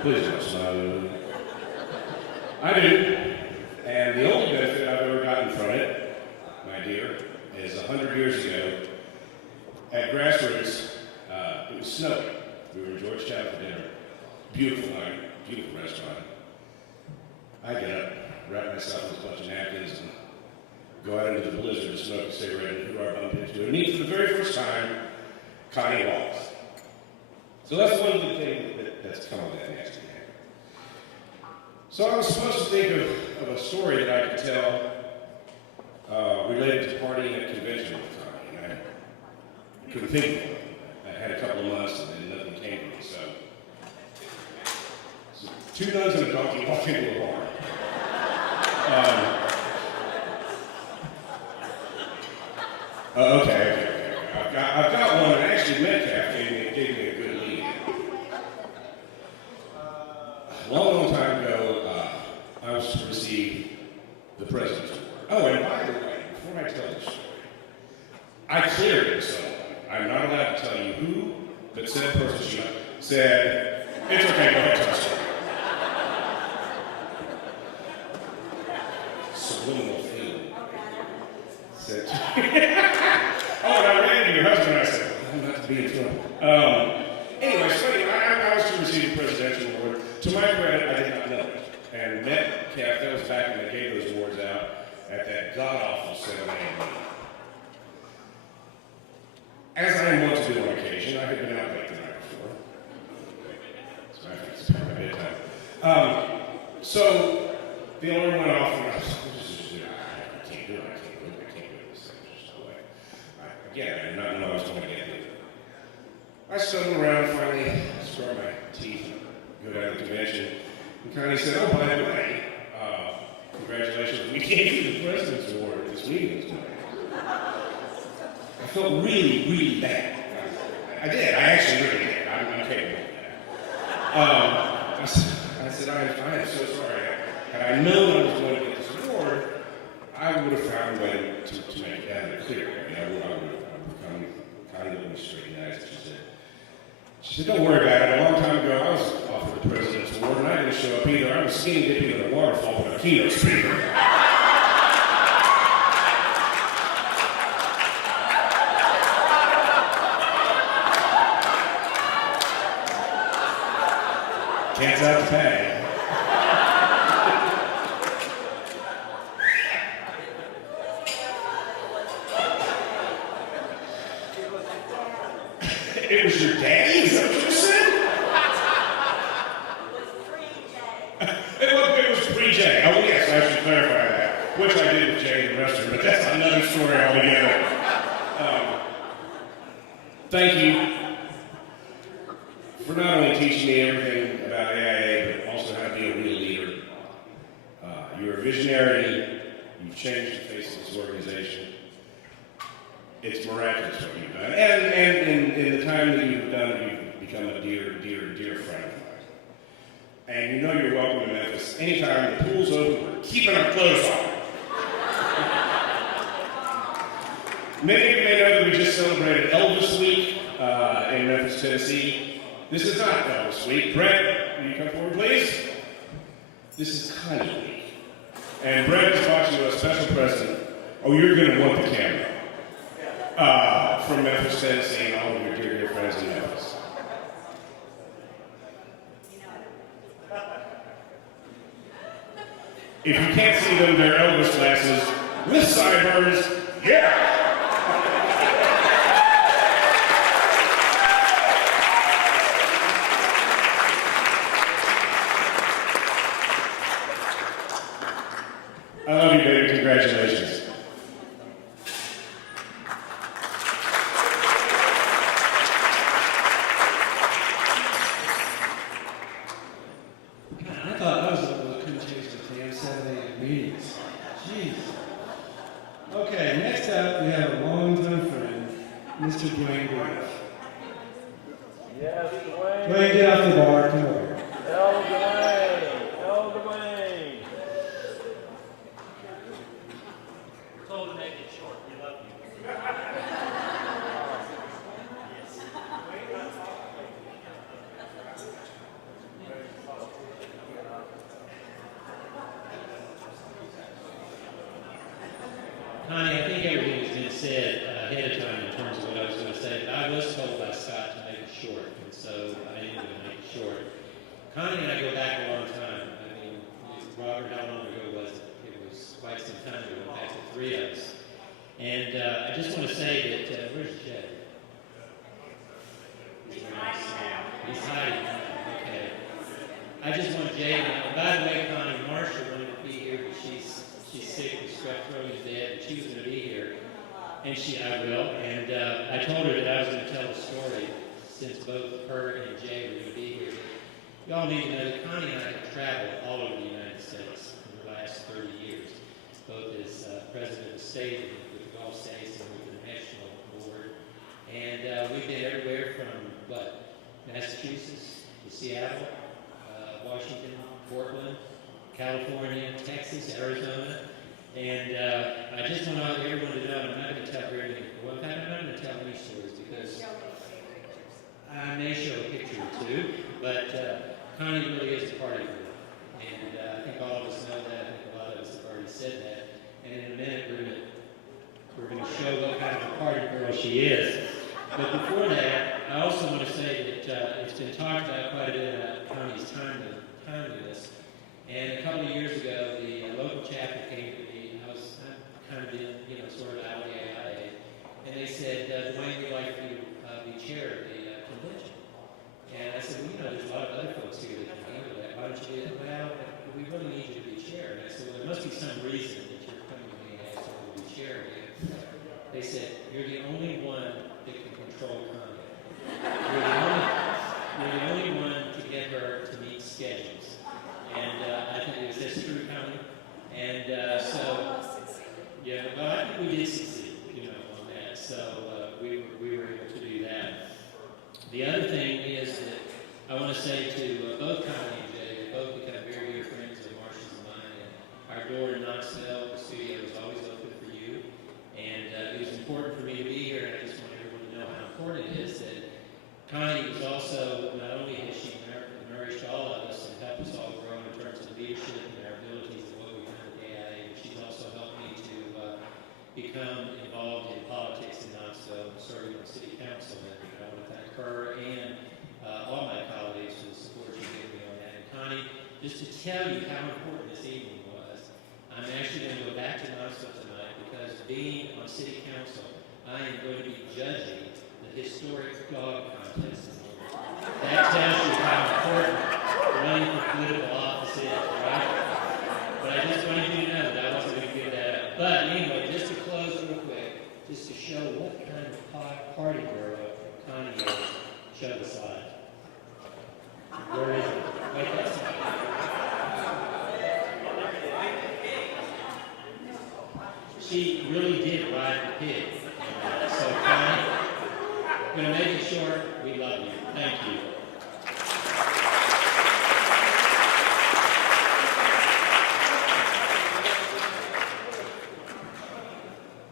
Please don't smoke. I do. And the only benefit I've ever gotten from it, my dear, is 100 years ago, at Grassroots, it was snowing. We were in Georgetown for dinner. Beautiful night, beautiful restaurant. I get up, wrap myself in a bunch of napkins, and go out into the blizzard to smoke a cigarette, and who I bump into? And meet for the very first time, Connie Walls. So that's one good thing that's come of that nasty day. So I was supposed to think of a story that I could tell related to partying at convention with Connie, and I couldn't think of it. I had a couple of months, and then nothing came to me, so two nuns and a donkey walked into a bar. Okay. I've got one, and actually Metcalf gave me a good lead. A long time ago, I was to receive the President's Award. Oh, and by the way, before I tell this story, I cleared it, so I'm not allowed to tell you who, but said person said, "It's okay, go ahead, tell the story." Subliminal feeling. Said, "Oh, and I ran into your husband." I said, "I'm not to be in trouble." Anyway, I was to receive the presidential award. To my credit, I did not know it. And Metcalf, that was back when they gave those awards out at that god-awful 7 a.m. As I am wont to do on occasion, I had been out late the night before. So I think it's kind of bedtime. So the alarm went off, and I was I can't do it. This thing is just away. Again, I did not know I was going to get it. I stumbled around, finally scarred my teeth, go down to the convention, and Connie said, "Oh, by the way, congratulations, we gave you the President's Award at this meeting this morning." I felt really bad. I did. I actually really did. I'm capable of that. I said, I am so sorry. Had I known I was going to get this award, I would have found a way to make it clear. I would have come kind of straight and nice. She said, "Don't worry about it. A long time ago, I was offered the President's Award, and I didn't show show up either. I was skinny dipping in a waterfall with a keynote speaker. Cat's out the bag. It was your daddy? Is that what you said? It was pre-Jay. Oh, yes, I should clarify that. Which I did with Jay in the restroom, but that's another story altogether. Thank you for not only teaching me everything about AIA, but also how to be a real leader. You're a visionary. You've changed the face of this organization. It's miraculous what you've done. And in the time that you've done it, you've become a dear, dear, dear friend of mine. And you know you're welcome to Memphis. Anytime the pool's open, we're keeping our clothes on. Many of you may know that we just celebrated Elvis Week in Memphis, Tennessee. This is not Elvis Week. Brett, will you come forward, please? This is Connie Week. And Brett is watching a special present. Oh, you're going to want the camera. From Memphis, Tennessee, and all of your dear, dear friends in Memphis. If you can't see them, they're Elvis glasses with sideburns. Yeah! I love you, baby. Congratulations. I thought I was the one that couldn't change the damn 7 a.m. meetings. Jeez. Okay, next up we have a longtime friend, Mr. Dwayne Griff. Yes, Dwayne. Dwayne, get off the bar. Come over. El Dwayne. El Dwayne. Told to make it short. We love you. Connie, I think everything has been said ahead of time in terms of what I was going to say, but I was told by Scott to make it short, and so I am going to make it short. Connie and I go back a long time. I mean, Robert, how long ago was it? It was quite some time ago, back to 3 of us. And I just want to say that, where's Jay? He's hiding. Okay. I just want Jay to know. By the way, Connie, Marsha wanted to be here, but she's sick with strep throat and dead, but she was going to be here. And I will. And I told her that I was going to tell the story since both her and Jay were going to be here. Y'all need to know that Connie and I have traveled all over the United States in the last 30 years, both as president of the state and with the Gulf States and with the national board. And we've been everywhere from, Massachusetts to Seattle, Washington, Portland, California, Texas, Arizona. And I just want everyone to know, I'm not going to tell everything. Well, I'm not going to tell any stories because I may show a picture or two, but Connie really is a party girl. And I think all of us know that. I think a lot of us have already said that. And in a minute, we're going to show what kind of a party girl she is. But before that, I also want to say that it's been talked about quite a bit about Connie's timeliness. And a couple of years ago, the local chapter came to me. I'm kind of in, sort of out of the AIA. And they said, Dwayne, we'd like you to be chair of the convention. And I said, well, there's a lot of other folks here that can handle that. Why don't you do that? Well, we really need you to be chair. And I said, well, there must be some reason that you're coming to me and asking me to be chair again. They said, you're the only one that can control Connie. You're the only one to get her to meet schedules. And I think that's true, Connie. And yeah, well, I think we did succeed, on that. So we were able to do that. The other thing is that I want to say to both Connie and Jay, they both become very dear friends of Marsha's and mine. And our door in Knoxville, the studio, is always open for you. And it was important for me to be here, and I just want everyone to know how important it is that Connie was also, not only has she nourished all of us and helped us all grow in become involved in politics in Knoxville and serving on city council. And I want to thank her and all my colleagues for the support you gave me on that. And Connie, just to tell you how important this evening was, I'm actually going to go back to Knoxville tonight because being on city council, I am going to be judging the historic dog contest. That tells you how important running for political office is, right? But I just wanted you to know that I wasn't going to give that up. But anyway, just to close real quick, just to show what kind of party girl Connie is, show the slide. Where is it? Wait, that's not it. She really did ride the pig. So Connie, I'm going to make it short. We love you. Thank you.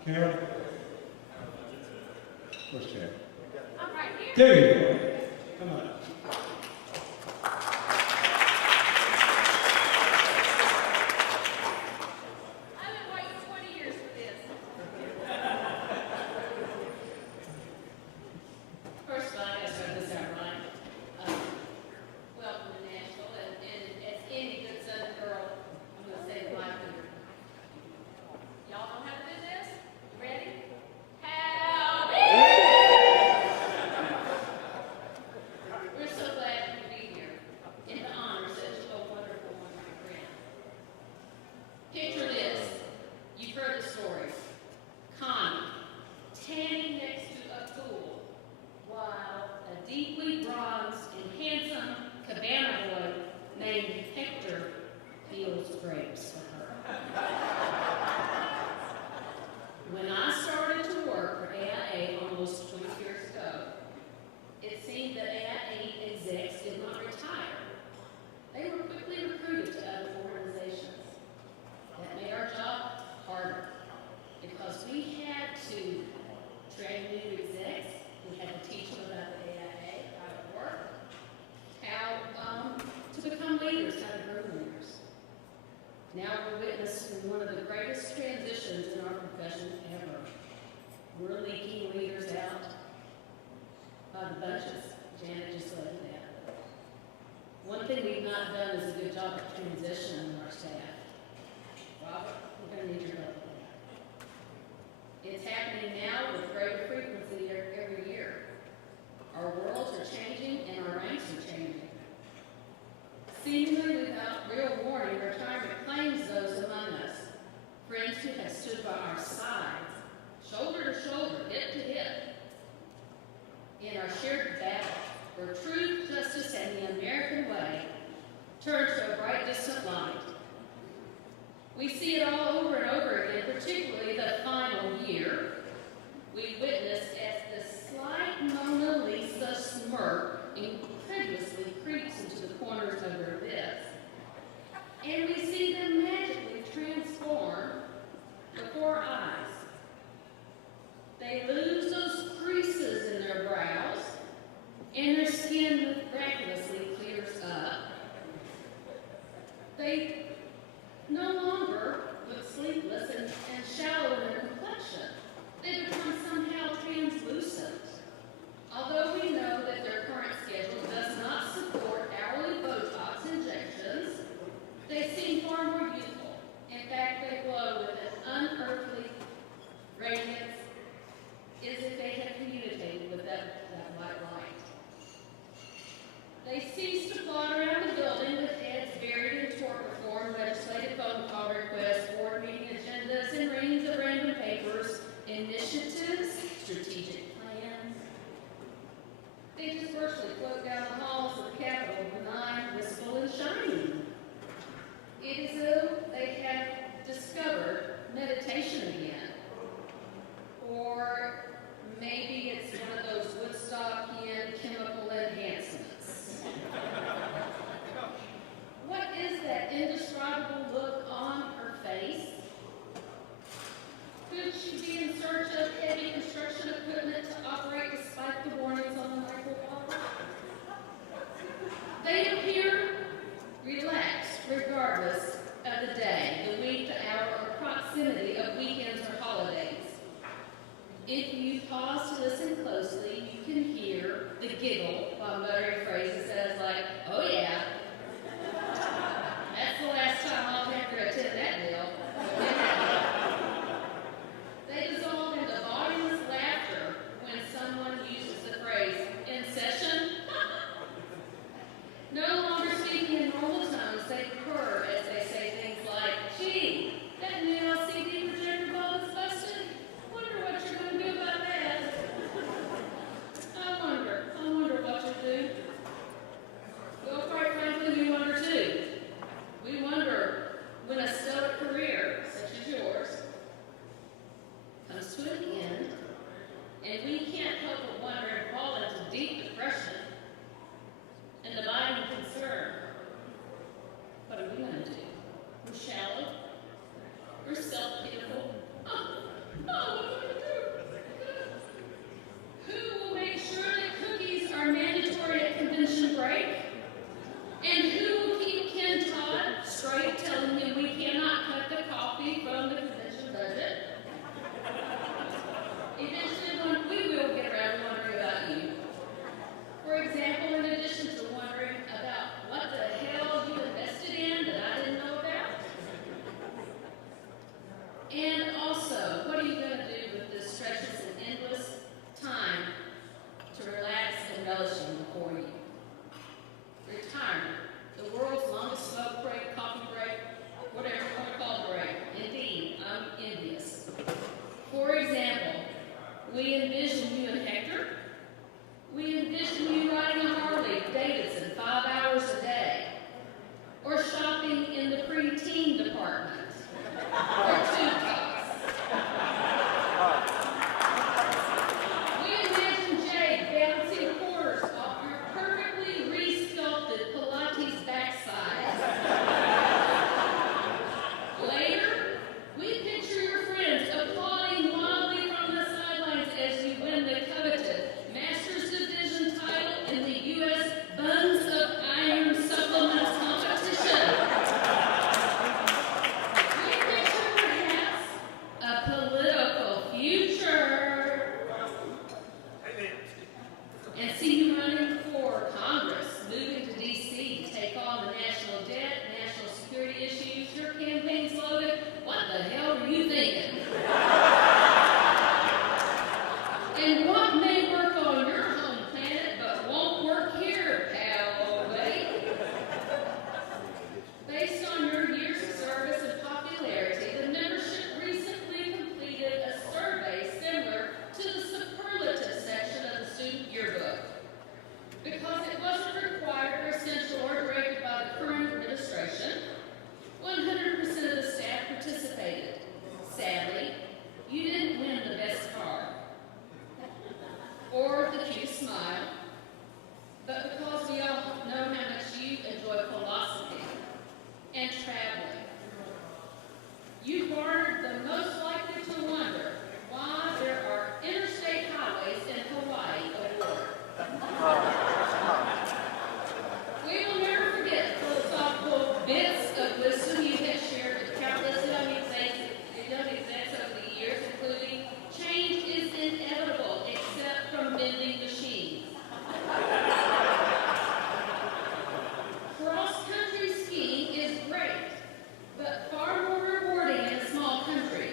Carol? Where's Carol? I'm right here. There you go. Come on. I've been waiting 20 years for this. First of all, I gotta start this out right. Welcome to Nashville, and as any good Southern girl, I'm gonna say the right here. Y'all know how to do this? You ready? Howdy! We're so glad you to be here and to honor such a wonderful, wonderful friend. Picture this. You've heard the stories. Connie, tanning next to a pool, while a deeply bronzed and handsome cabana boy named Hector peels grapes for her. When I started to work for AIA almost 20 years ago, it seemed that AIA execs did not retire. They were quickly recruited to other organizations. That made our job harder because we had to train new execs. We had to teach them about the AIA, how it worked, how to become leaders, how to grow leaders. Now we're witnessing one of the greatest transitions in our profession ever. We're leaking leaders out by the bunches. Janet just led that. One thing we've not done is a good job of transitioning our staff. Robert, we're going to need your help with that. It's happening now with greater frequency every year. Our worlds are changing and our ranks are changing. Seemingly without real warning, retirement claims those among us, friends who have stood by our sides, shoulder to shoulder, hip to hip, in our shared battle where truth, justice, and the American way turn to a bright, distant light. We see it all over and over again, particularly the final year. We witness as the slight Mona Lisa smirk incredulously creeps into the corners of her lips. And we see them magically transform before our eyes. They lose those creases in their brows, and their skin miraculously clears up. They no longer look sleepless and shallow in their complexion. They become somehow translucent. Although we know that their current schedule does not support hourly wage And also, what are you going to do with this precious and endless time to relax and relishing before you? Retirement, the world's longest smoke break, coffee break, whatever you want to call a break. Indeed, I'm envious. For example, we envision you and Hector. We envision you riding a Harley Davidson 5 hours a day, or shopping in the preteen department, or two tops. We imagine Jay bouncing quarters off your perfectly re-sculpted Pilates backside. Later, we picture your friends applauding wildly from the sidelines as you win the coveted Masters Division title in the U.S. Buns of Iron Supplements competition. We picture perhaps a political future and see you running for Congress, moving to D.C. to take on the national debt, national security issues. Your campaign slogan, what the hell are you thinking? And what may work on your home planet but won't work here, pal, buddy? Based on your years of service and popularity, the membership recently completed a survey similar to the superlative section of the student yearbook. Because it wasn't required or essential or directed by the current administration, 100% of the staff participated. Sadly, you didn't win the best car or the cutest smile, but because we all know how much you enjoy philosophy and traveling, you garnered the most likely to wonder why there are interstate highways in Hawaii award. We will never forget the philosophical bits of wisdom you have shared with countless young execs over the years, including change is inevitable except from bending machines. Cross-country skiing is great, but far more rewarding in a small country.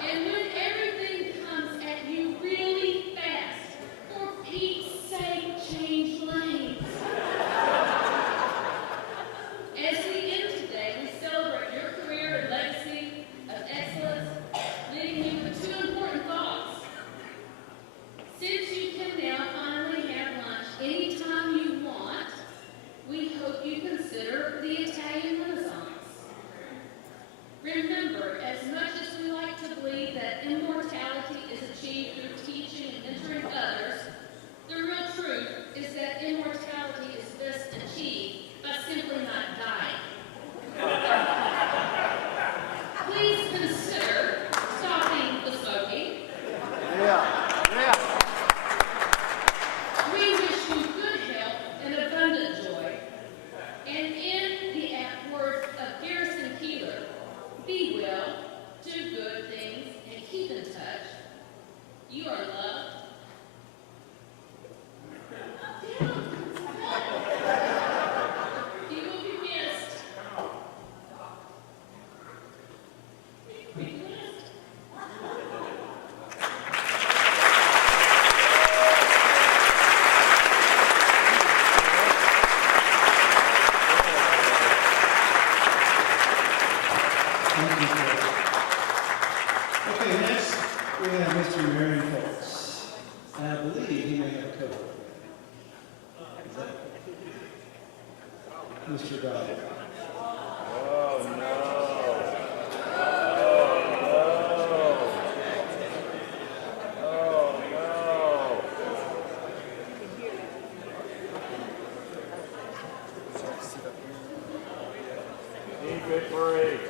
And when everything comes at you really fast, for Pete's sake, change lanes. As we end today, we celebrate your career and legacy of excellence, leaving you with two important thoughts. Since you can now finally have lunch anytime you want, we hope you consider the Italian Renaissance. Remember, as much as we like to believe that immortality is achieved through teaching and mentoring others, the real truth is that immortality is best achieved by simply not dying. Please consider stopping the smoking. We wish you good health and abundant joy. And in the apt words of Garrison Keillor, be well, do good things, and keep in touch. You are loved. You will be missed. Thank you, Fred. Okay, next we have Mr. Marion Folks. And I believe he may have a coat. Is that Mr. Dodd? Oh, no. Oh, no. Need good break.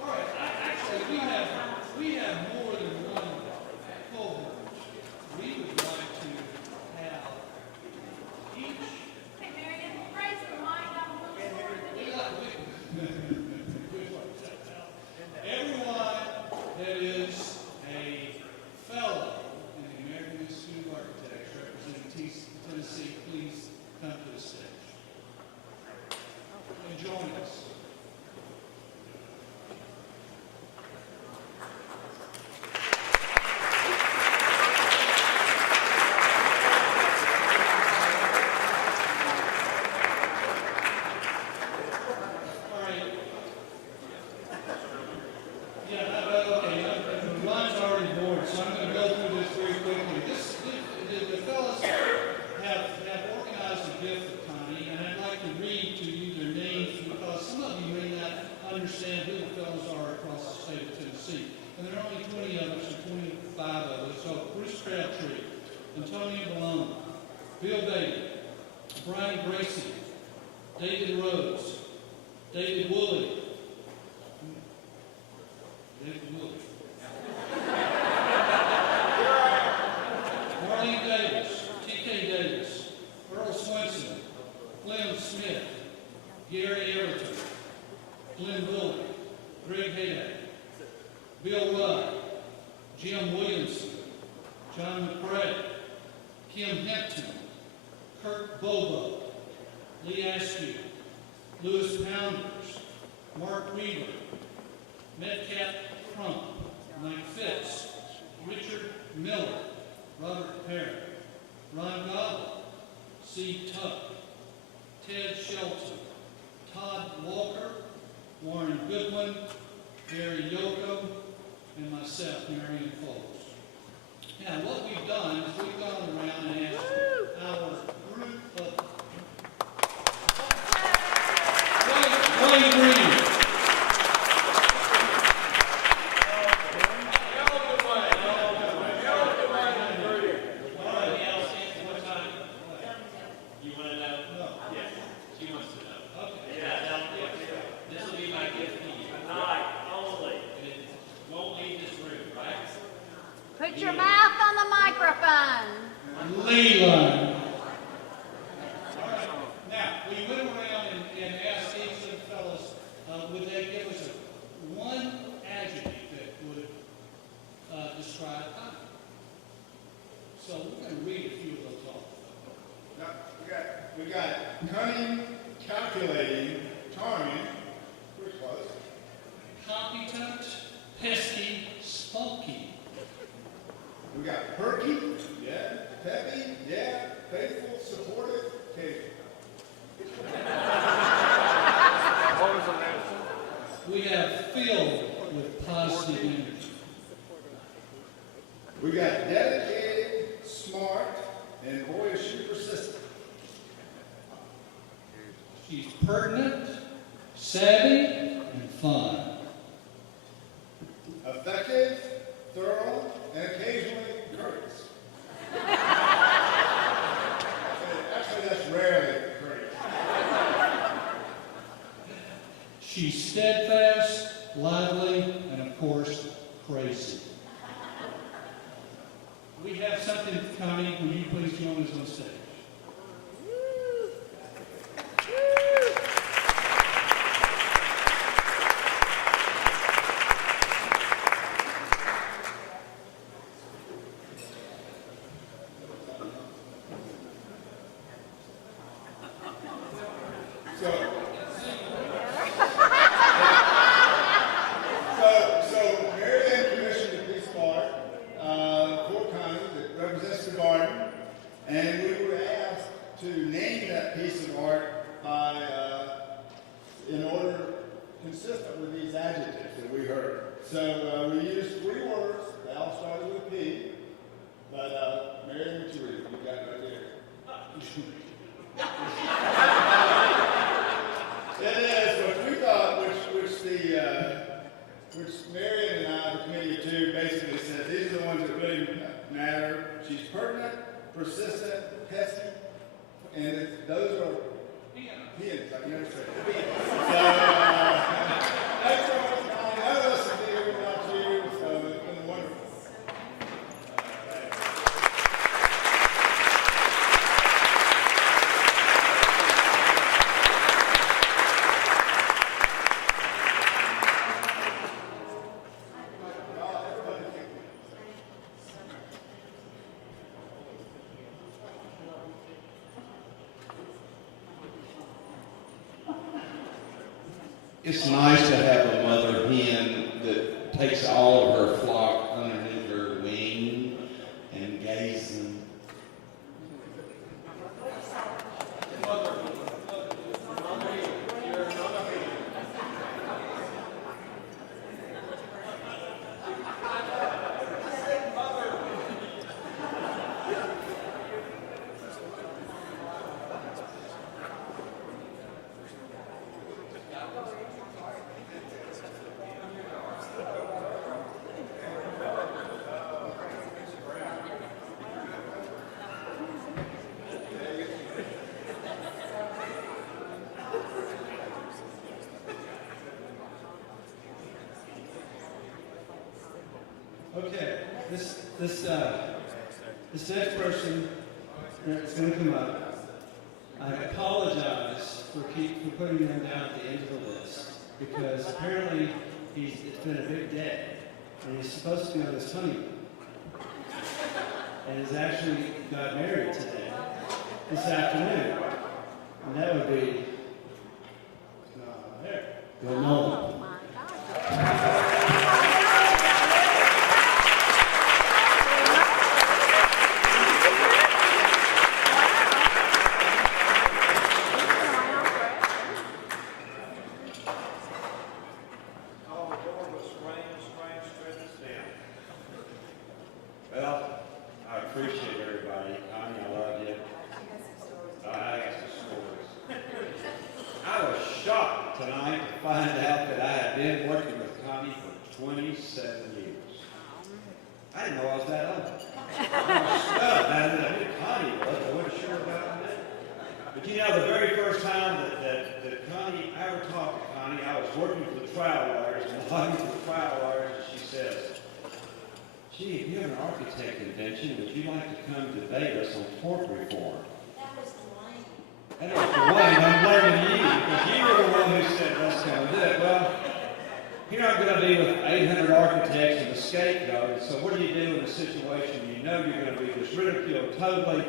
All right, actually, we have more than one cohort. We would like to have each. Hey, Marion, raise the mic up a little Everyone that is a fellow in the American Institute So Bruce Crabtree, Antonio Malone, Bill Bailey, Brian Gracie, David Rhodes, David Woolley, Marlene Davis, T.K. Davis, Earl Swenson, Glenn Smith, Gary Everton, Glenn Bullock, Greg Haydock, Bill Rudd, Jim Williamson, John McRae, Kim Hempton, Kirk Bobo, Lee Askew, Louis Pounders, Mark Weaver, Metcalf Crump, Mike Fitz, Richard Miller, Robert Perry, Ron Gobble, Steve Tuck, Ted Shelton, Todd Walker, Warren Goodwin, Gary Yoakum, and myself, Marion Foles. Now, what we've done is we've gone around and asked our group of Wayne Green. Put your mouth on the microphone. Leland. All right. Now, we went around and asked each of the fellows, would they give us one adjective that would describe Connie? So we're going to read a few of those off. We got cunning, calculating, charming, pretty close. Competent, pesky, spunky. We got perky, yeah, peppy, yeah, faithful, supportive, occasional. What was the next? We have filled with positive energy. We got dedicated, smart, and boyishly persistent. She's pertinent, savvy, and fun. Effective, thorough, and occasionally courteous. Actually, that's rarely courteous. She's steadfast, lively, and of course, crazy. We have something, Connie, will you please join us on stage? So Mary Ann commissioned a piece of art for Connie that represents the garden, and we were asked to name that piece of art by, in order consistent with these adjectives that we heard. So we used 3 words. They all started with P, but Mary Ann, what you read? You got it right there. It is, which we thought, which Marion and I, the committee of 2, basically said these are the ones that really matter. She's pertinent, persistent, pesky, and those are peons. I can never say it. So, thanks so much, Connie. None of us are here without you, so it's been wonderful. It's nice to have a mother hen that takes all of her flock underneath her wing and gazing. Okay, this next person that's going to come up, I apologize for putting them down at the end of the list, because apparently it's been a big day, and he's supposed to be on his honeymoon, and he's actually got married today, this afternoon, and that would be Bill Nolan. Well, I appreciate everybody. Connie, I love you. I got some stories. I was shocked tonight to find out that I had been working with Connie for 27 years. I didn't know I was that old. I knew Connie was. I wasn't sure about that. But you know, the very first time that Connie, I ever talked to Connie, I was working for the trial lawyers, and talking to the trial lawyers, and she says, "Gee, if you have an architect convention, would you like to come debate us on tort reform?" That was Dwayne. That was Dwayne. I'm blaming you, because you were the one who said, let's come do it. Well, here I'm going to be with 800 architects and a scapegoat, and so what do you do in a situation you know you're going to be just ridiculed totally?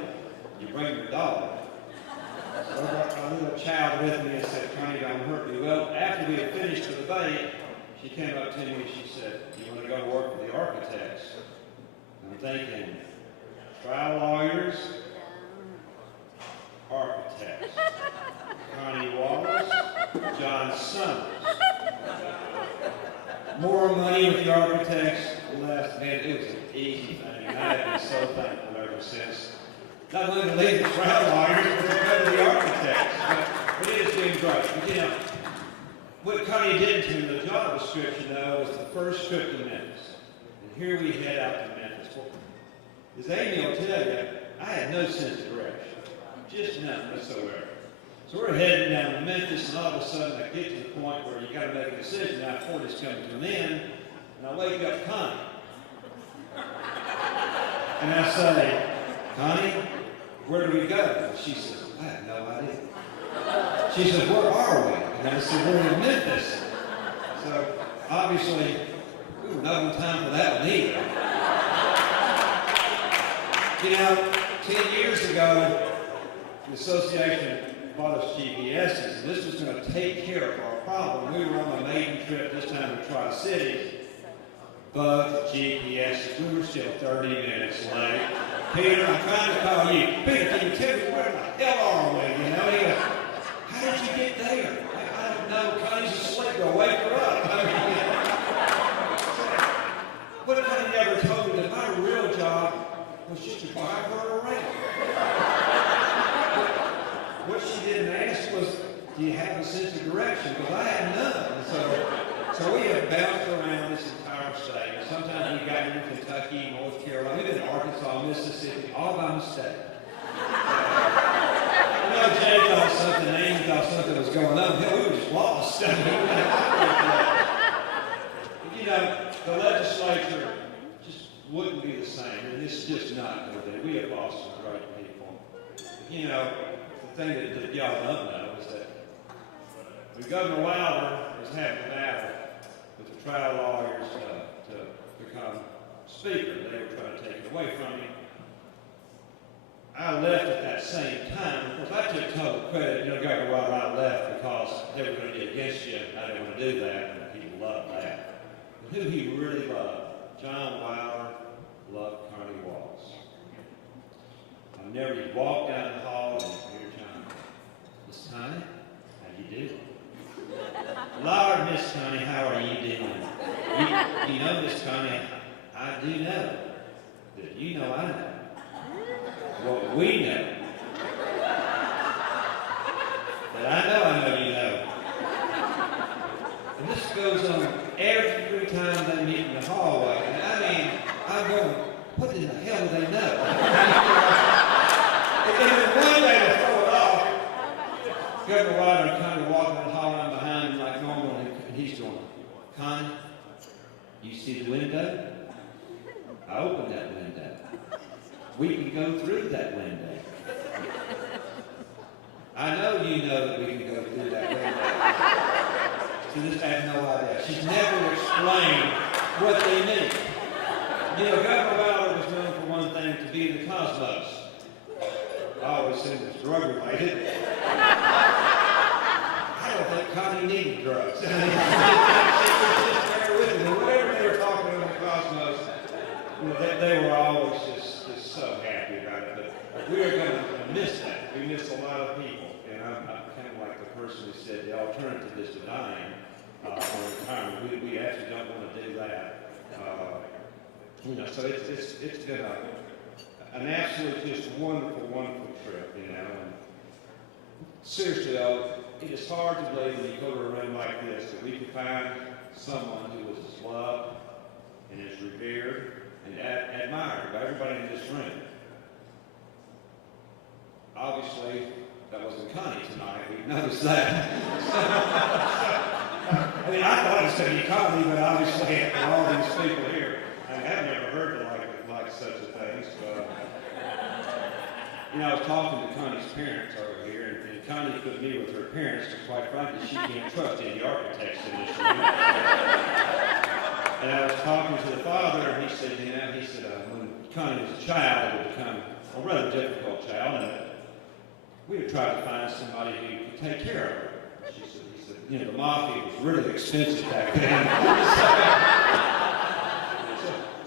You bring your dog. So I brought my little child with me and said, "Connie, don't hurt me." Well, after we had finished the debate, she came up to me and she said, "You want to go to work with the architects?" I'm thinking, trial lawyers, architects, Connie Wallace, John Summers. More money with the architects, less. Man, it was an easy thing. And I have been so thankful ever since. Not only to leave the trial lawyers, but to go to the architects. But it has been great. But you know, what Connie did to the job description, though, was the first trip to Memphis. And here we head out to Memphis. Well, as Amy will tell you, I had no sense of direction. Just none whatsoever. So we're heading down to Memphis, and all of a sudden I get to the point where you got to make a decision. Now, Ford is coming to an end, and I wake up Connie. And I say, "Connie, where do we go?" And she says, "I have no idea." She says, "Where are we?" And I said, "We're in Memphis." So obviously, we were not on time for that one either. You know, 10 years ago, the association bought us GPSs, and this was going to take care of our problem. We were on a maiden trip, this time to Tri-Cities. Both GPSs, we were still 30 minutes late. "Peter, I'm trying to call you. Peter, can you tell me where the hell are we?" You know, he goes, "How did you get there?" "I don't know. Connie's asleep. Go wake her up." I mean, what if Connie never told me that my real job was just to drive her around? What she didn't ask was, "Do you have a sense of direction?" Because I had none. So we have bounced around this entire state. Sometimes we got into Kentucky, North Carolina, we've been in Arkansas, Mississippi, all by mistake. You know, Jay thought something, Amy thought something was going on. Hell, we were just lost. But you know, the legislature just wouldn't be the same, and it's just not going to be. We have lost some great people. But, you know, the thing that y'all don't know is that when Governor Wilder was having a battle with the trial lawyers to become speaker, they were trying to take it away from him. I left at that same time. Of course, I took total credit. You know, Governor Wilder, I left because they were going to be against you. I didn't want to do that, and he loved that. But who he really loved, John Wilder loved Connie Wallace. I never you'd walk down the hall and hear John, "Miss Connie, how you do?" "Lord, Miss Connie, how are you doing?" You know, Miss Connie, I do know that you know I know what we know. But I know you know. And this goes on every time they meet in the hallway. And I mean, I'm going, what in the hell do they know? And then one day to throw it off, Governor Wilder kind of walking and hollering behind him like normal, and he's going, "Connie, you see the window?" I opened that window. We can go through that window. I know you know that we can go through that window. She just had no idea. She's never explained what they mean. You know, Governor Wilder was known for one thing, to be in the cosmos. I always said it was drug related. I don't think Connie needed drugs. She was just there with me. Whatever they were talking about the cosmos, you know, they were always just so happy about it. But we are going to miss that. We miss a lot of people. And I'm kind of like the person who said the alternative is to dying or retirement. We actually don't want to do that. You know, so it's been an absolutely just wonderful, wonderful trip, you know. And seriously, though, it is hard to believe when you go to a room like this that we can find someone who was as loved and is revered and admired by everybody in this room. Obviously, that wasn't Connie tonight. We noticed that. I mean, I thought it was going to be Connie, but obviously, after all these people here, I've never heard like such a thing. So, you know, I was talking to Connie's parents over here, and Connie could meet with her parents, because quite frankly, she can't trust any architects in this room. And I was talking to the father, and he said, when Connie was a child, it would become a rather difficult child, and we would try to find somebody who could take care of her. He said, you know, the mafia was really expensive back then.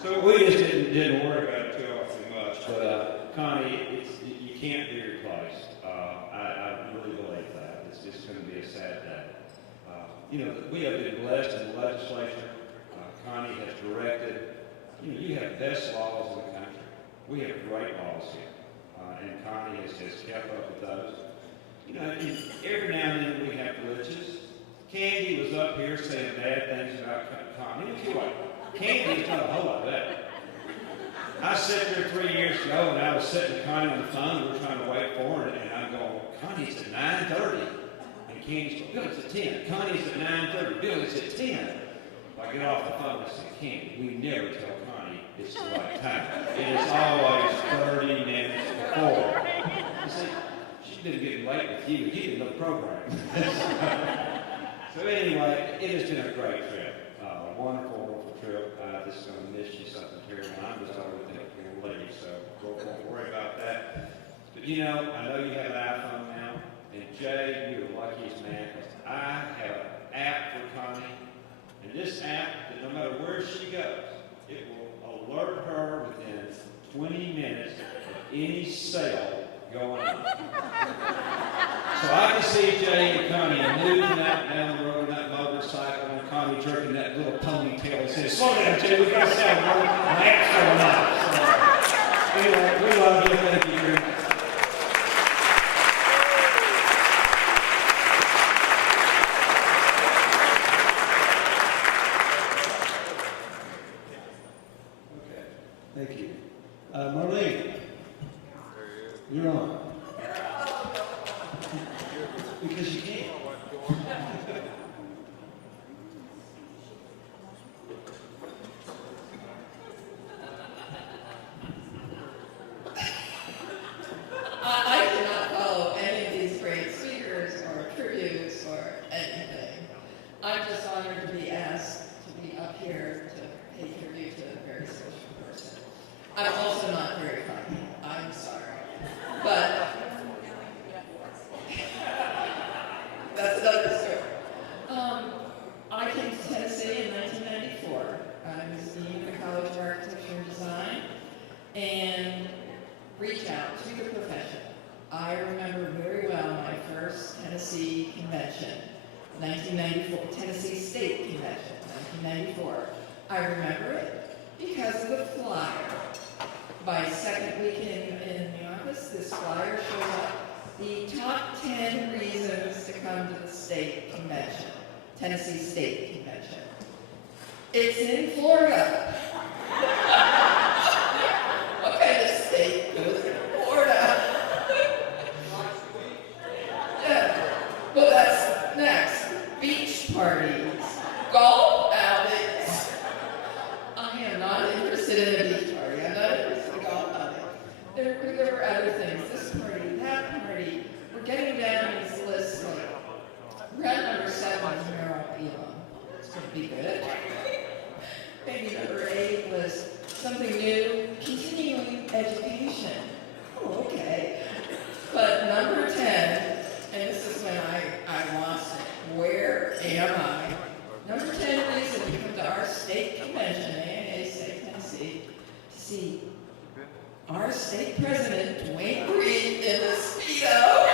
So we just didn't worry about it too awfully much. But Connie, you can't be replaced. I really believe that. It's just going to be a sad day. You know, we have been blessed in the legislature. Connie has directed. You know, you have the best laws in the country. We have great laws here, and Connie has kept up with those. You know, and every now and then we have glitches. Candy was up here saying bad things about Connie. Let me tell you what. Candy's not a whole lot better. I sat there 3 years ago, and I was sitting with Connie on the phone, and we're trying to wait for her, and I'm going, Connie's at 9:30. And Candy's going, Bill, it's at 10. Connie's at 9:30. Bill, it's at 10. I get off the phone and I say, Candy, we never tell Connie it's the right time. It is always 30 minutes before. You see, she's been getting late with you. You didn't know the program. So anyway, it has been a great trip. Wonderful, wonderful trip. This is going to miss you something terrible. I'm just always thinking you'll leave, so don't worry about that. But you know, I know you have an iPhone now, and Jay, you're the luckiest man. I have an app for Connie, and this app, that no matter where she goes, it will alert her within 20 minutes of any sale going on. So I can see Jay and Connie moving out down the road in that motorcycle, and Connie jerking that little ponytail and saying, slow down, Jay, we got to sell more. My app's going on. So, anyway, we love you. Thank you very much. Okay, thank you. Marlene, you're on. Because you can. I cannot follow any of these great speakers or tributes or anything. I'm just honored to be asked to be up here to pay tribute to a very social person. I'm also not very funny. I'm sorry. But that's another story. I came to Tennessee in 1994. I was dean of the College of Architecture and Design and reached out to the profession. I remember very well my first Tennessee convention, 1994, Tennessee State Convention, 1994. I remember it because of the flyer. My second week in the office, this flyer shows up. The top 10 reasons to come to the state convention, Tennessee State Convention. It's in Florida. What kind of state goes in Florida? Yeah. Well, that's next. Beach parties, golf outings. I am not interested in a beach party. our state president, Dwayne Reed, in a Speedo.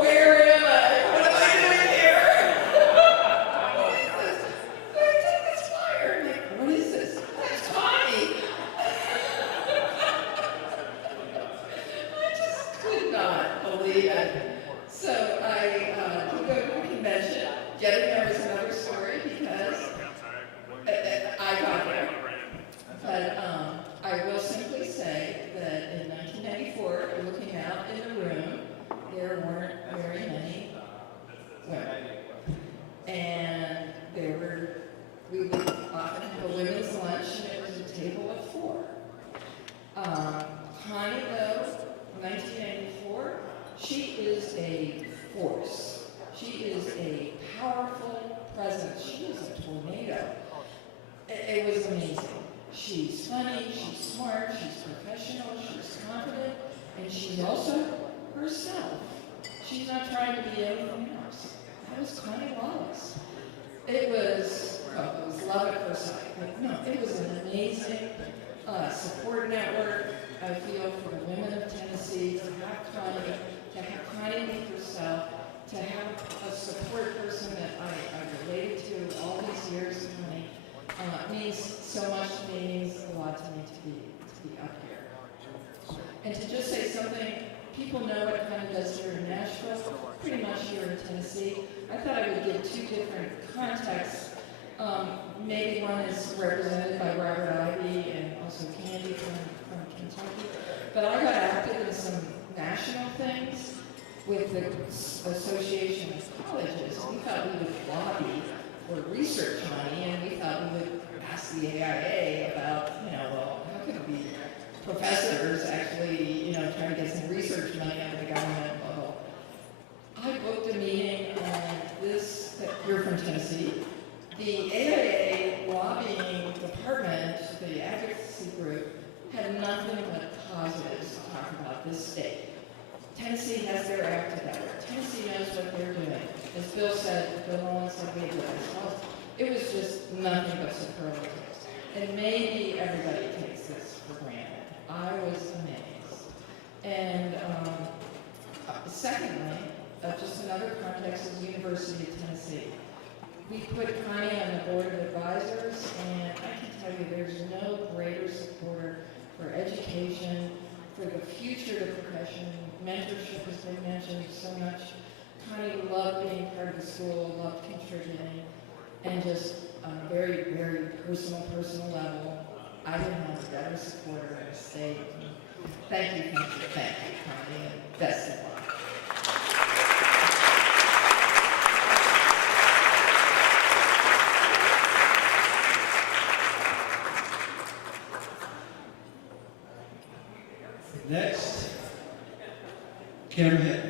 Where am I? What am I doing here? He says, "I took this flyer." I'm like, "What is this?" "That's Connie." I just could not believe it. So I did go to the convention. Getting there was another story because I got there. But I will simply say that in 1994, looking out in the room, there weren't very many women. And we would often have a women's lunch, and it was a table of 4. Connie, though, 1994, she is a force. She is a powerful presence. She is a tornado. It was amazing. She's funny, she's smart, she's professional, she's confident, and she's also herself. She's not trying to be anything else. That was Connie Wallace. It was love at first sight. But no, it was an amazing support network, I feel, for the women of Tennessee, to have Connie be herself, to have a support person that I related to all these years. Connie means so much to me, means a lot to me to be up here. And to just say something, people know what Connie does here in Nashville, pretty much here in Tennessee. I thought I would give 2 different contexts. Maybe one is represented by Robert Ivy and also Candy from Kentucky. But I got active in some national things with the Association of Colleges. We thought we would lobby for research money, and we thought we would ask the AIA about, well, how could we professors actually, try to get some research money out of the government, blah, blah. I booked a meeting on this, you're from Tennessee. The AIA lobbying department, the advocacy group, had nothing but positives to talk about this state. Tennessee has their act together. Tennessee knows what they're doing. As Bill Nolan said, we do it. It was just nothing but superlatives. And maybe everybody takes this for granted. I was amazed. And secondly, just another context is University of Tennessee. We put Connie on the board of advisors, and I can tell you there's no greater supporter for education, for the future of the profession. Mentorship has been mentioned so much. Connie loved being part of the school, loved contributing, and just on a very, very personal level, I didn't have a better supporter in the state. Thank you, Connie, and best of luck. Next, Kim Hitt.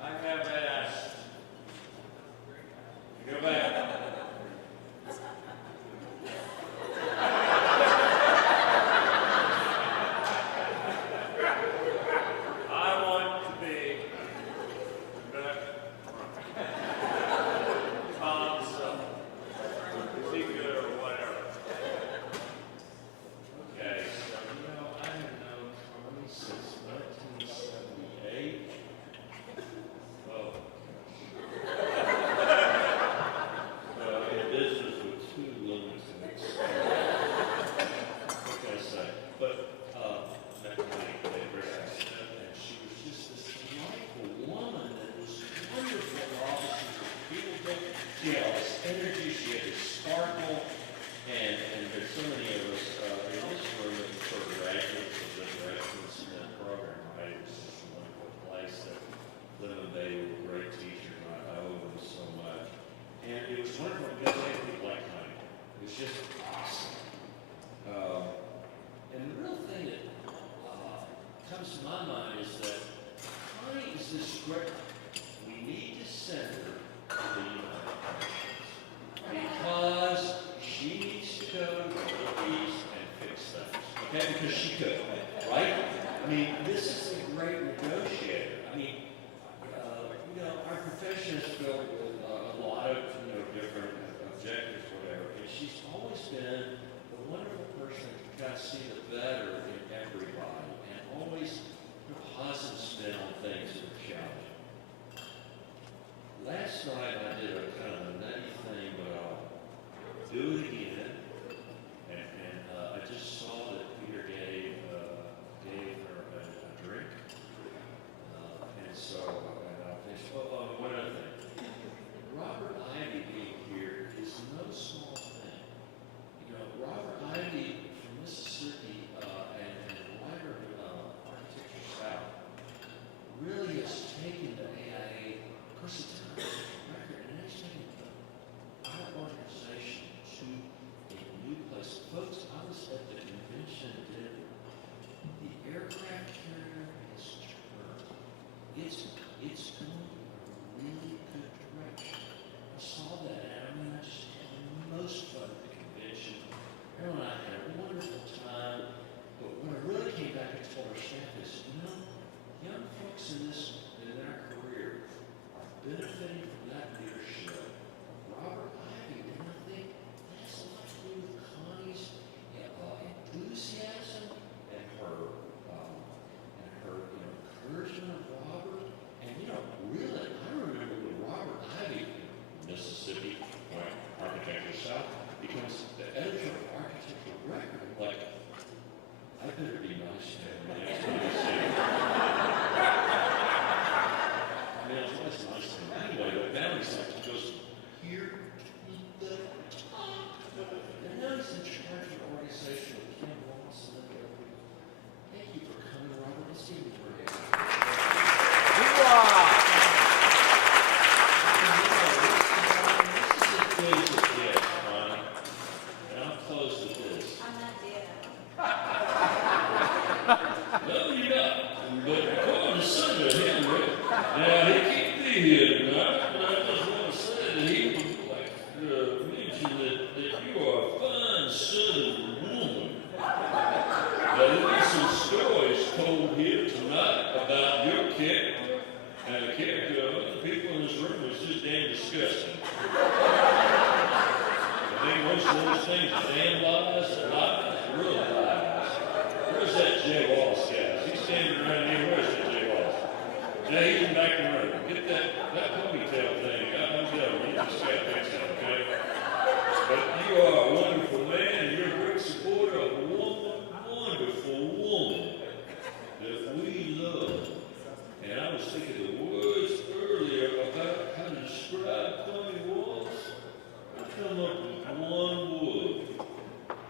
I have asked to go back. I want to be Tom's speaker or whatever. Okay, so I have known Tommy since 1978. Oh. In business with 2 limits in it. What can I say? But, met Connie, they were accident, and she was just this delightful woman that was wonderful in her offices with people. She had all this energy, she had this sparkle, and there's so many of us in this room that were sort of graduates of the graduate student program, right? It was just a wonderful place that Lynn and they were great teachers, and I owe them so much. And it was wonderful because they had people like Connie. It was just awesome. And the real thing that comes to my mind is that Connie is this great, we need to send her to the United Nations because she needs to go to the East and fix things. Okay, because she could, right? I mean, this is a great negotiator. I mean, disgusting. I think most of those things are damn lies, real lies. Where's that Jay Wallace guy? He's standing around here. Where's that Jay Wallace? Jay, he's in back in the room. Get that ponytail thing. I'm telling you, you just got to fix it, okay? But you are a wonderful man, and you're a great supporter of a wonderful woman that we love. And I was thinking the words earlier about how to describe Tony Wallace. I come up with one word: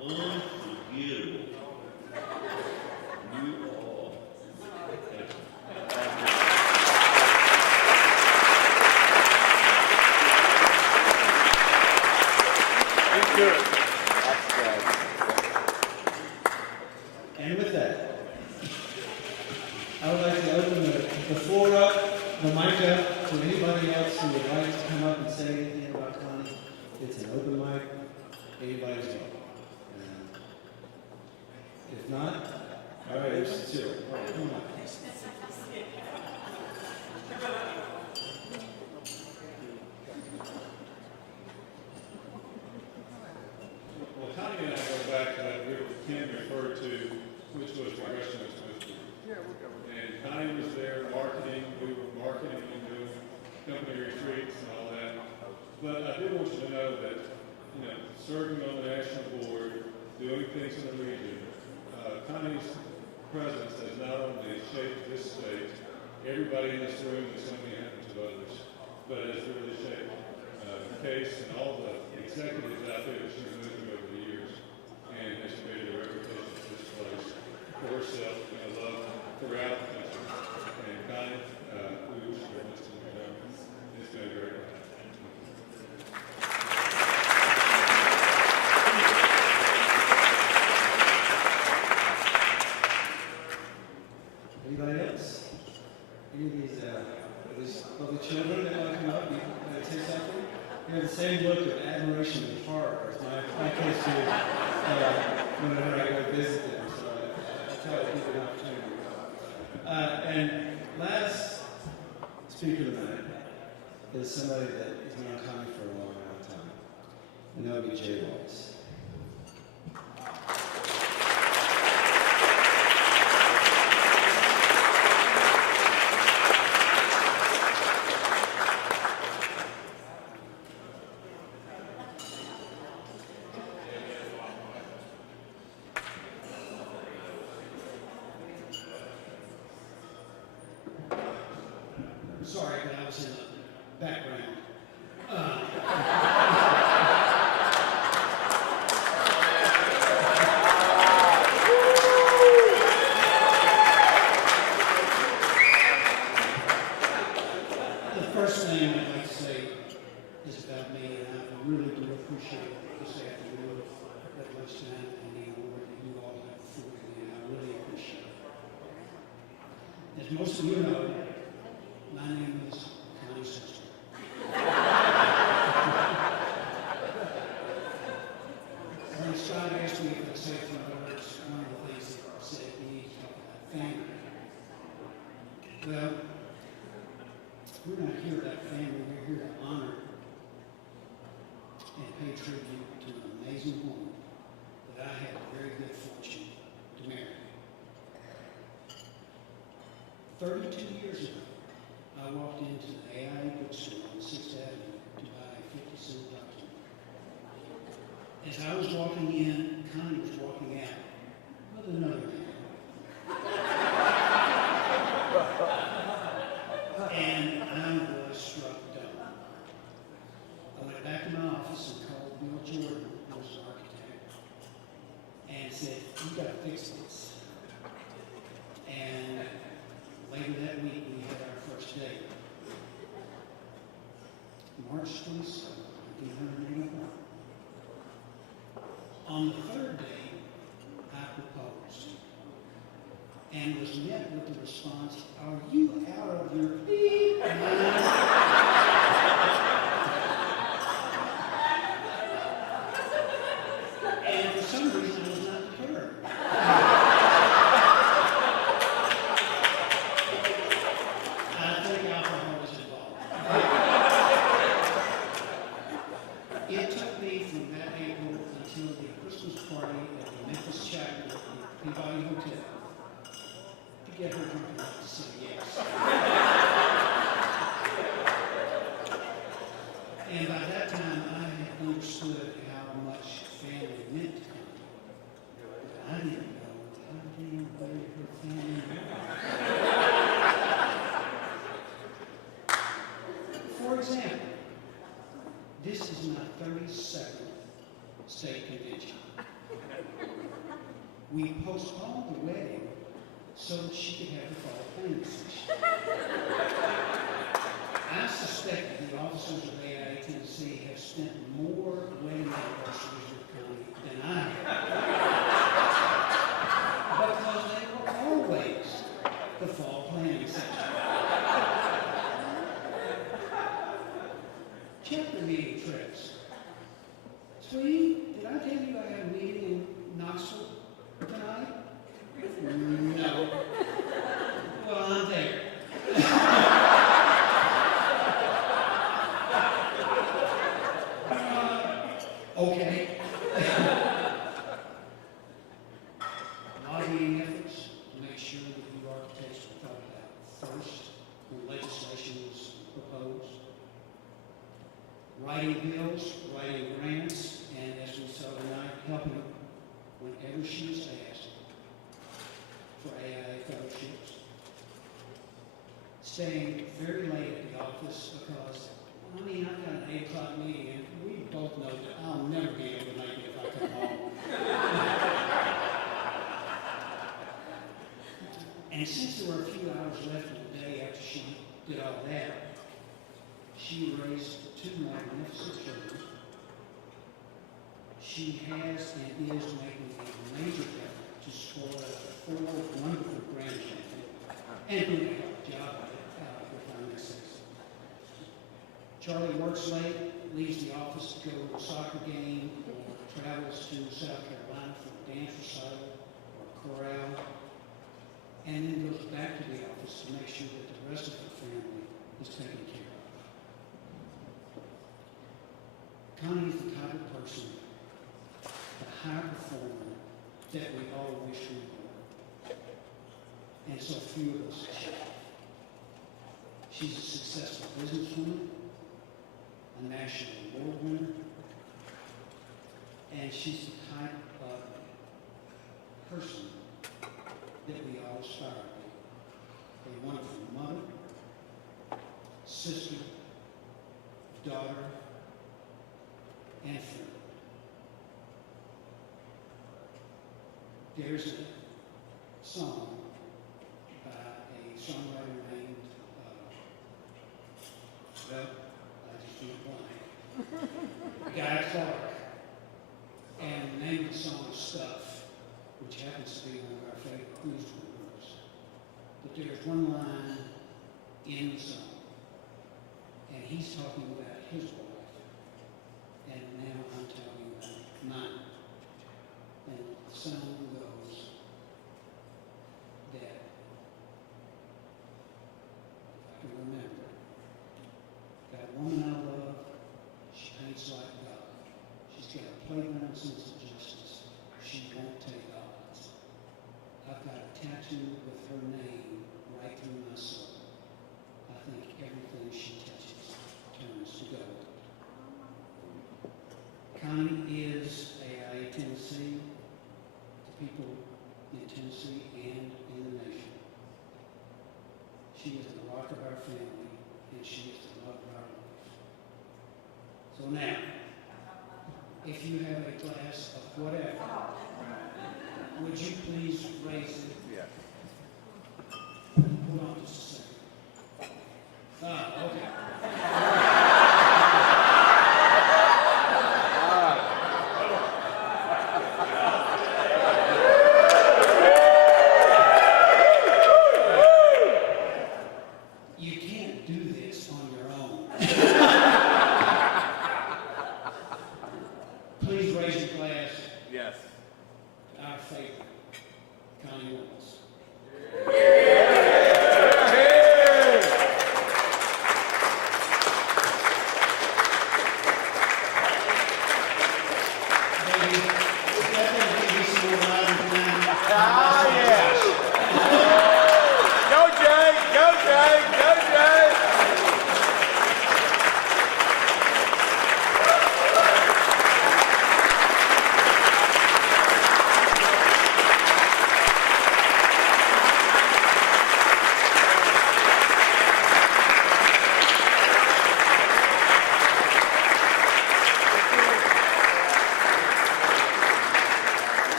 unforgettable. You are. Thank you. Good. And with that, I would like to open the floor up, the mic up, to anybody else who would like to come up and say anything about Connie. It's an open mic. Anybody's welcome. If not, all right, there's Cyril. All right, come on. Well, Connie and I go back to that river Ken referred to, which was progression of wisdom. And Connie was there marketing, we were marketing and doing company retreats and all that. But I do want you to know that, serving on the national board, doing things in the region, Connie's presence has not only shaped this state, everybody in this room is something happens to others, but it has really shaped Case and all the executives out there that she's moved through over the years, and has created a reputation for this place, for herself, and a love throughout the country. And Connie, we wish you the best in your retirement. It's been a great ride. Anybody else? Any of these lovely children that want to come up and say something? You have the same look of admiration and horror as my kids do whenever I go visit them. So I try to give an opportunity. And last speaker tonight is somebody that has known Connie for a long time. And that would be Jay Wallace. Sorry, but I was in the background. The first thing I'd like to say is about me, and I really do appreciate this afternoon at lunchtime and the award that you all have afforded me, and I really appreciate it. As most of you know, my name is Connie Sister. When Scott asked me if I'd say a few words, one of the things that I said, we need to talk about family. Well, we're not here about family, we're here to honor and pay tribute to an amazing woman that I had the very good fortune to marry. 32 years ago, I walked into the Aiaetn bookstore on 6th Avenue to buy a 50-cent document. As I was walking in, Connie was walking out with another man. And I was struck dumb. I went back to my office and called Bill Jordan, who was an architect, and said, "You got to fix this." And later that week, we had our first date. March 27, 1981. On the third day, I proposed and was met with the response, "Are you out of your beep mind?" And for some reason, I was not deterred. I think alcohol was involved. For example, this is my 32nd state convention. We postponed the wedding so that she could have the fall planning session. I suspect that the officers of Aiaetn have spent more wedding anniversaries with Connie than I have. Because they were always the fall planning session. Chapter meeting trips. Sweetie, did I tell you I had a meeting in Knoxville tonight? No. Well, I'm there. Okay. Lobbying efforts to make sure that you architects were thought about first when legislation was proposed. Writing bills, writing grants, and as we saw tonight, helping whenever she was asked for AIA fellowships. Staying very late at the office because, I mean, I've got an 8 o'clock meeting, and we both know that I'll never be able to make it if I come home. And since there were a few hours left in the day after she did all that, she raised 2 magnificent children. She has and is making a major effort to spoil 4 wonderful grandchildren and doing a job of it with our next 6. Charlie works late, leaves the office to go to a soccer game, or travels to South Carolina for a dance recital or chorale, and then goes back to the office to make sure that the rest of the family is taken care of. Connie is the type of person, the high performer that we all wish we were, and so few of us achieve. She's a successful businesswoman, a national award winner, and she's the type of person that we all aspire to be. A wonderful mother, sister, daughter, and friend. There's a song by a songwriter named, well, I just drew a blank, Guy Clark. And the name of the song is Stuff, which happens to be one of our favorite blues groups. But there's one line in the song, and he's talking about his wife, and now I'm talking about mine. And the song goes that, if I can remember, that woman I love, she paints like God. She's got a playground sense of justice. She won't take odds. I've got a tattoo with her name right through my soul. I think everything she touches turns to gold. Connie is AIA Tennessee, to people in Tennessee and in the nation. She is the rock of our family, and she is the love of our life. So now, if you have a glass of whatever, would you please raise it? Yes. Hold on just a second. Okay. You can't do this on your own. Please raise your glass Yes. to our favorite, Connie Willis. Hey!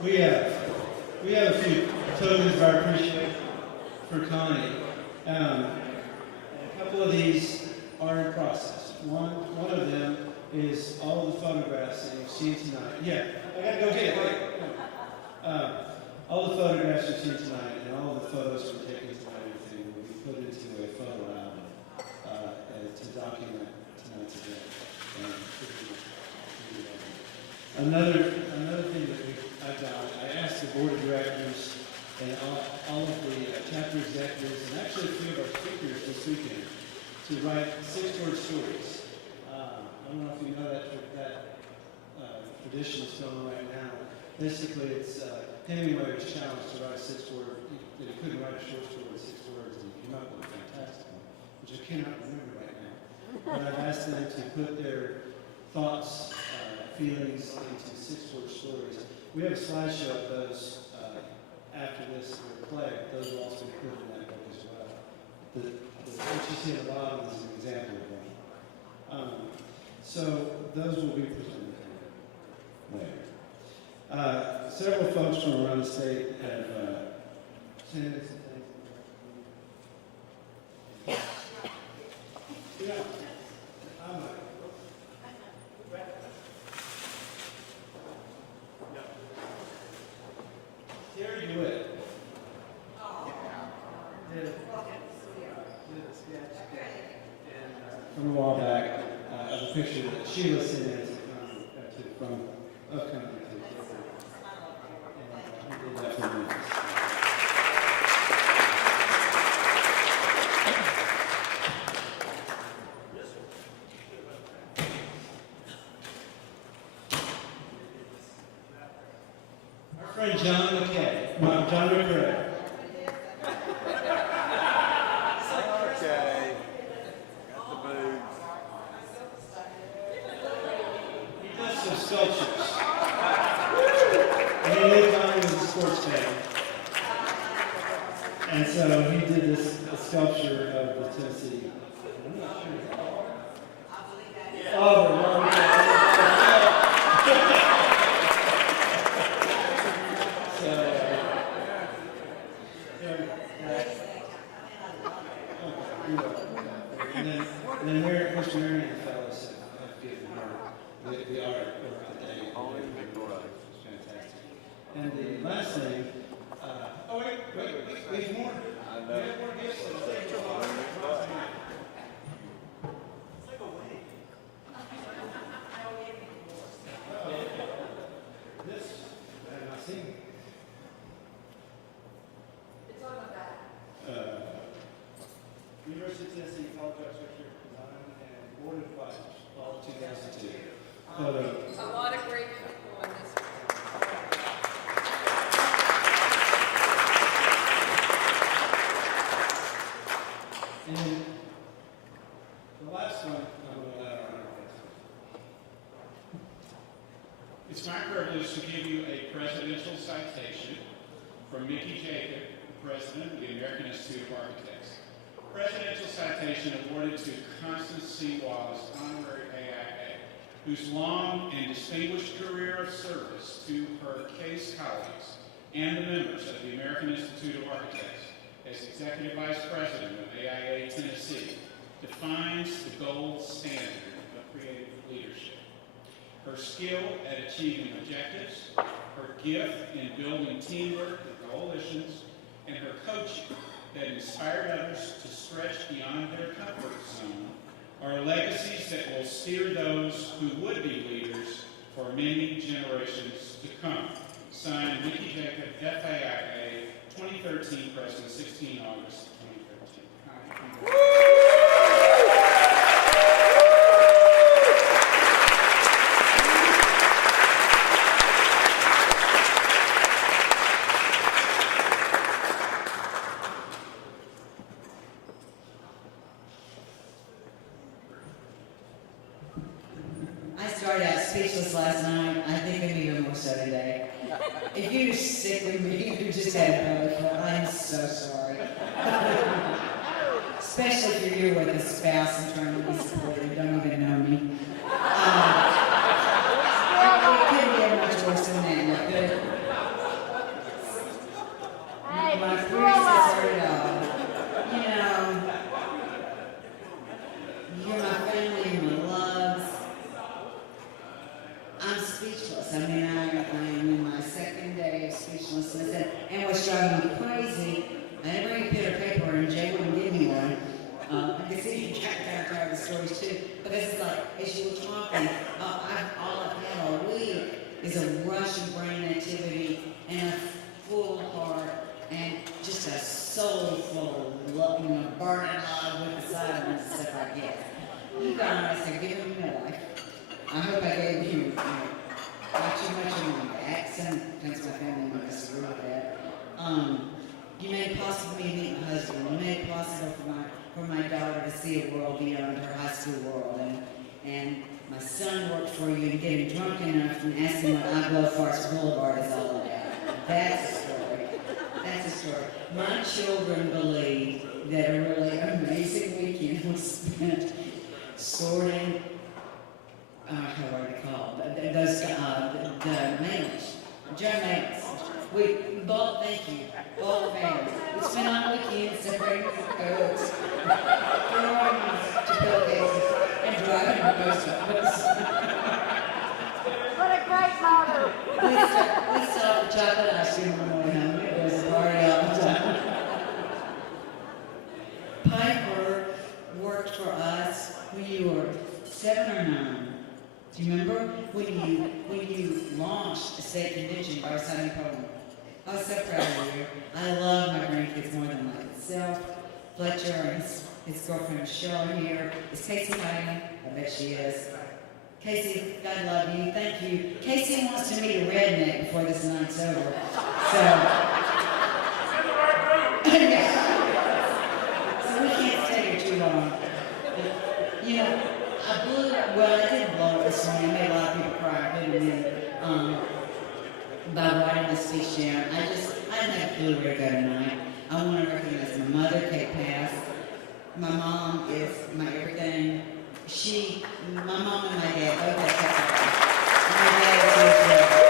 We have a few tokens of our appreciation for Connie. A couple of these are in process. One of them is all of the photographs that you've seen tonight. Yeah, I gotta go get it. Wait. All the photographs you've seen tonight and all the photos we're taking tonight, everything will be put into a photo album to document tonight's event. Another thing that I've done, I asked the board of directors and all of the chapter executives and actually a few of our speakers this weekend to write 6-word stories. I don't know if you know that tradition is going on right now. Basically, it's Hemingway was challenged to write a 6-word. He couldn't write a short story with 6 words, and he came up with a fantastic one, which I cannot remember right now. But I've asked them to put their thoughts, feelings into 6-word stories. We have a slideshow of those after this play. Those will also be put in that book as well. What you see at the bottom is an example of one. So those will be presented later. Several folks from around the state have sent us some things. Yeah. Terry DeWitt. From a while back, of a picture that Sheila sent in from upcoming. And did that for me. Our friend John McKay. John McCray. Okay. Got the boobs. He does some sculptures. And he knew Connie was a sports fan. And so he did this sculpture of the Tennessee. I'm not sure. Oh, and then Mr. Marion and the fellows have given her the art of the day. It's fantastic. And the last thing, wait, more. I know. We have more gifts. This, I have not seen. It's on the back. University of Tennessee College of Architecture, Design, and Board of Advisors, all 2002. A lot of great people in this. And then the last one, I'm going to let our It's my privilege to give you a presidential citation from Mickey Jacob, the president of the American Institute of Architects. Presidential citation awarded to Constance C. Wallace, honorary AIA, whose long and distinguished career of service to her case colleagues and the members of the American Institute of Architects as Executive Vice President of AIA Tennessee defines the gold standard of creative leadership. Her skill at achieving objectives, her gift in building teamwork and coalitions, and her coaching that inspired others to stretch beyond their comfort zone are legacies that will steer those who would be leaders for many generations to come. Signed, Mickey Jacob, FAIA, 2013, President, 16 August 2013. I started out speechless last night. I think I'm even more so today. If you're sick with me, you just had a belly full. I'm so sorry. Especially if you're here with a spouse and trying to be supportive, don't even know me. It couldn't get much worse than that, but everything in my second day of speechlessness. And what's driving me crazy, I had to bring a pen or paper and Jay wouldn't give me one. I can see you kind of tired of the stories too. Because it's like, as you were talking, all I've had all week is a rush of brain activity and a full heart and just a soul full of love, burning love with the silence and stuff like that. You guys have given me my life. I hope I gave you, not too much of my back. Sometimes my family might disagree with that. You made it possible for me to meet my husband. You made it possible for my daughter to see a world beyond her high school world. And my son worked for you and getting drunk enough and asking what I Blow Farts Boulevard is all about. That's a story. That's a story. My children believe that a really amazing weekend was spent sorting, how are they called? Those, the mailers, junk mailers. We both, thank you, both families. We spent all weekend separating the codes, throwing to pillowcases, and driving to post office. What a great motto. We saw the chocolate ice cream on the way home. It was a party all the time. Piper worked for us when you were 7 or 9. Do you remember when you launched a state convention by signing poem? I was so proud of you. I love my grandkids more than life itself. Fletcher and his girlfriend Michelle are here. Is Casey hiding? I bet she is. Casey, God love you. Thank you. Casey wants to meet a redneck before this night's over. So, yeah. So we can't stay here too long. I didn't blow it this morning. I made a lot of people cry, including me, by writing this speech down. I didn't have a clue where to go tonight. I want to recognize my mother, Kate Pass. My mom is my everything. My mom and my dad both have kept my dad is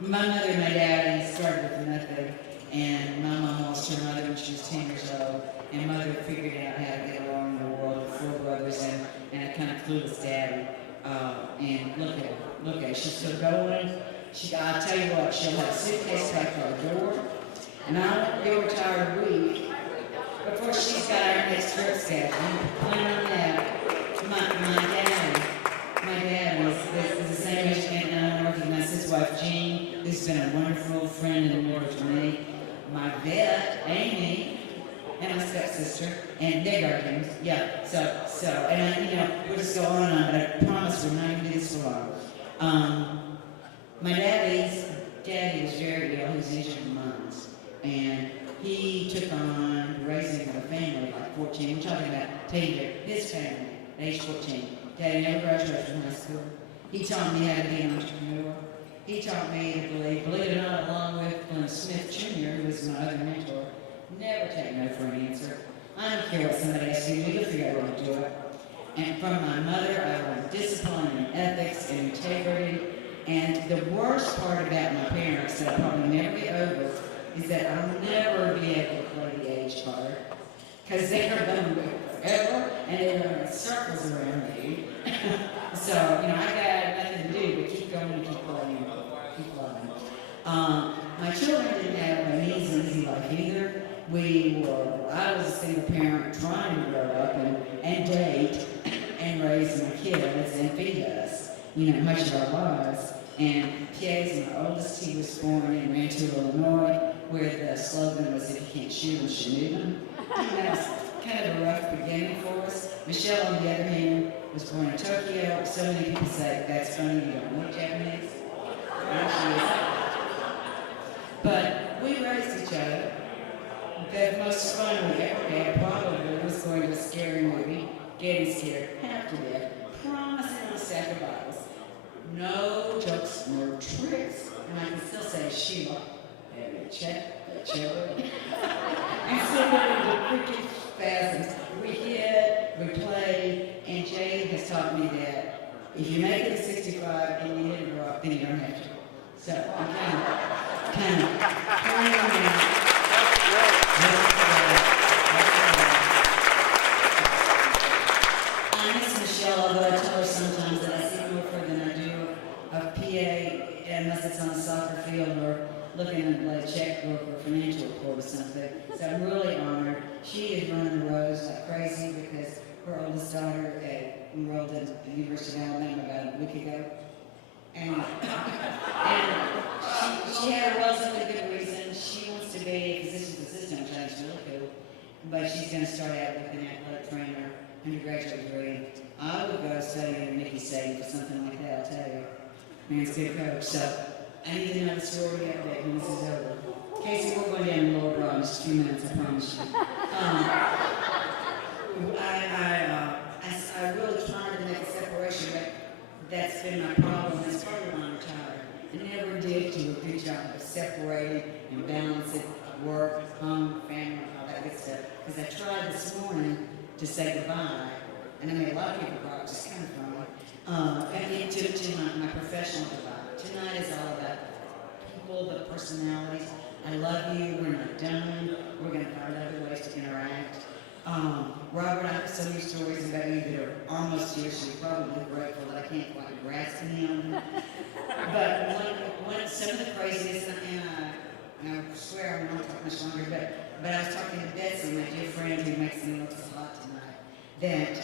my mother and my daddy started with nothing, and my mom lost her mother when she was 10 years old, and mother figured out how to get along in the world with 4 brothers and a kind of clueless daddy. And look at her, she's still going. I'll tell you what, she'll have a suitcase packed for her door, and I won't be retired a week before she's got our next trip scheduled. Plan on that. My dad is the same age and I recognize his wife Jean, who's been a wonderful friend and mentor to me. My vet, Amy, and my stepsister, and they're guardians. Yeah. So, and we'll just go on and on, but I promise we're not going to do this for long. My daddy was very ill. He was injured in months, and he took on raising a family like 14. We're talking about taking his family at age 14. Daddy never graduated from high school. He taught me how to be an entrepreneur. He taught me to believe it or not, along with Glenn Smith Jr., who was my other mentor, never take no for an answer. I don't care what somebody asks you to do, you'll figure out how to do it. And from my mother, I learned discipline and ethics and integrity. And the worst part about my parents that I'll probably never get over is that I'll never be able to play the age card. Because they're going to live forever, and they're going to circles around me. So, I got nothing to do but keep going and keep playing, keep loving. My children didn't have an easy life either. I was a single parent trying to grow up and date and raise my kids and feed us, much of our lives. And Piers, my oldest, he was born in Rantoul, Illinois, where the slogan was, if you can't shoot them, shoot them. That was kind of a rough beginning for us. Michelle, on the other hand, was born in Tokyo. So many people say, that's funny, you don't know Japanese. And she is. But we raised each other. The most fun we ever had probably was going to a scary movie, getting scared half to death, promising on a stack of Bibles. No jokes, no tricks. And I can still say Sheila, and check, cherub. And so we did the spasms. We hit, we played, and Jay has taught me that if you make it to 65 and you hit a rock, then you don't have to. So I'm kind of playing around. I miss Michelle, although I tell her sometimes that I see more of her than I do of PA, unless it's on a soccer field or looking at like a checkbook or financial report or something. So I'm really honored. She is running the rows like crazy because her oldest daughter enrolled at the University of Alabama about a week ago. And she had a relatively good reason. She wants to be a physician's assistant, which I think is really cool. But she's going to start out with an athletic trainer, undergraduate degree. I would go study at Mickey State for something like that, I'll tell you. Man's a good coach. So I need to know the story update when this is over. Casey, we're going down the lower broad in just a few minutes, I promise you. I really tried to make a separation, but that's been my problem. That's part of why I'm retired. I never did do a good job of separating and balancing work, home, family, all that good stuff. Because I tried this morning to say goodbye, and I made a lot of people cry, which is kind of funny. And then to my professional goodbye. Tonight is all about people, the personalities. I love you. We're not done. We're going to find other ways to interact. Robert, I have so many stories about you that are almost here, so you're probably grateful that I can't quite grasp any of them. But some of the craziest, and I swear I'm not talking much longer, but I was talking to Betsy, my dear friend who makes me look a lot tonight, that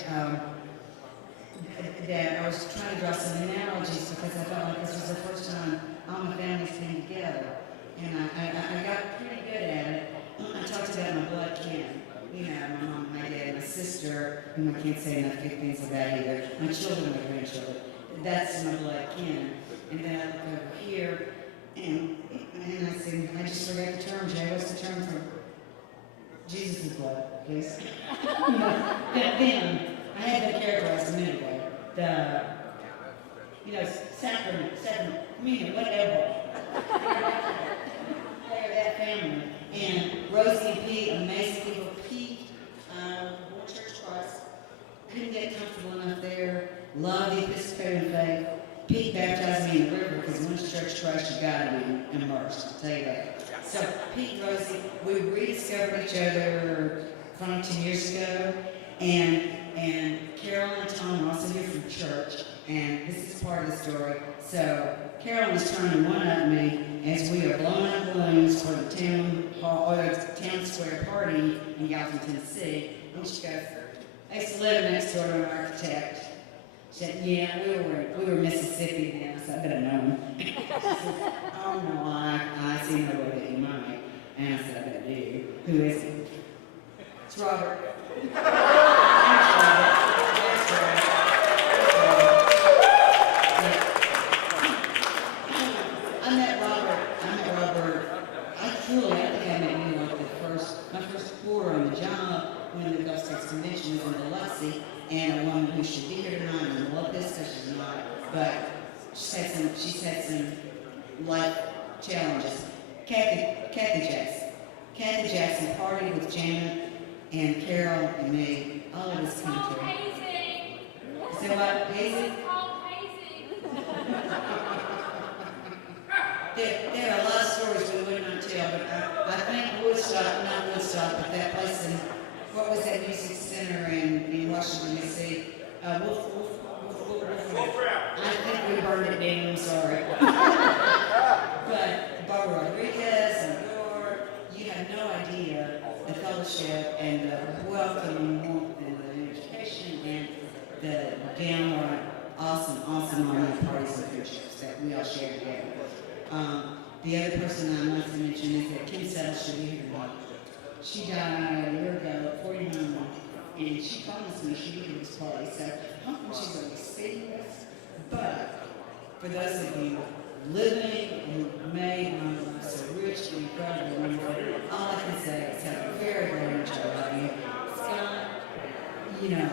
I was trying to draw some analogies because I felt like this was the first time all my families came together. And I got pretty good at it. I talked about my blood kin. You know, my mom, my dad, my sister, whom I can't say enough good things about either. My children, my grandchildren. That's my blood kin. And then I look over here, and I said, I just forgot the term, Jay. What's the term for Jesus' blood, please? Then, I had that characterized a minute ago. Sacrament, communion, whatever. They're that family. And Rosie and Pete, amazing people. Pete, born Church Christ, couldn't get comfortable enough there. Love the Episcopalian faith. Pete baptized me in the river because once Church Christ, you gotta be immersed. I'll tell you that. So Pete and Rosie, we rediscovered each other 10 years ago, and Carol and Tom are also here from church, and this is part of the story. So Carolyn is trying to one-up me as we are blowing up balloons for the town square party in Gallatin, Tennessee. And she goes, I used to live next door to an architect. She said, yeah, we were Mississippi then. I said, I better know. She said, oh no, I see no way that you might. And I said, I better do. Who is it? It's Robert. Thanks, Robert. That's right. I met Robert. I think I met you like my first quarter on the job when the Gulf States Convention was in Biloxi, and a woman who should be here tonight, and I love this because she's not, but she's had some life challenges. Kathy Jackson. Kathy Jackson partied with Janet and Carol and me all over this country. Is that what? Hazing? There are a lot of stories we would not tell, but I think not Woodstock, but that place in, what was that music center in Washington, D.C.? Wolf. I think we burned it down, I'm sorry. But Barbara Rodriguez and Gore, you have no idea the fellowship and the welcome and warmth and the education and the downright awesome online parties and friendships that we all share together. The other person I must mention is that Kim Settle should be here tonight. She died a year ago, 49. and she promised me she would do this party, so I'm hoping she's going to see this. But for those of you living who made my life so rich and incredible, wonderful, all I can say is have a very, very much I love you. Scott, you know,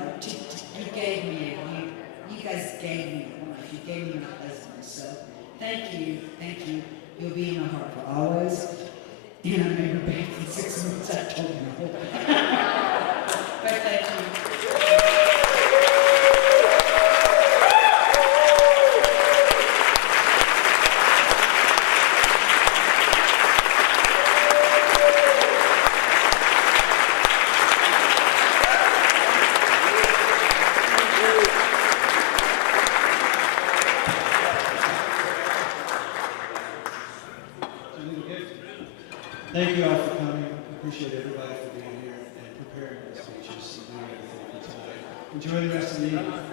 you gave me, you guys gave me a life, you gave me my husband, so thank you, you'll be in my heart for always, and I may be back in 6 months, I told you my whole but thank you. Thank you all for coming. Appreciate everybody for being here and preparing the speeches and doing everything for tonight. Enjoy the rest of the evening.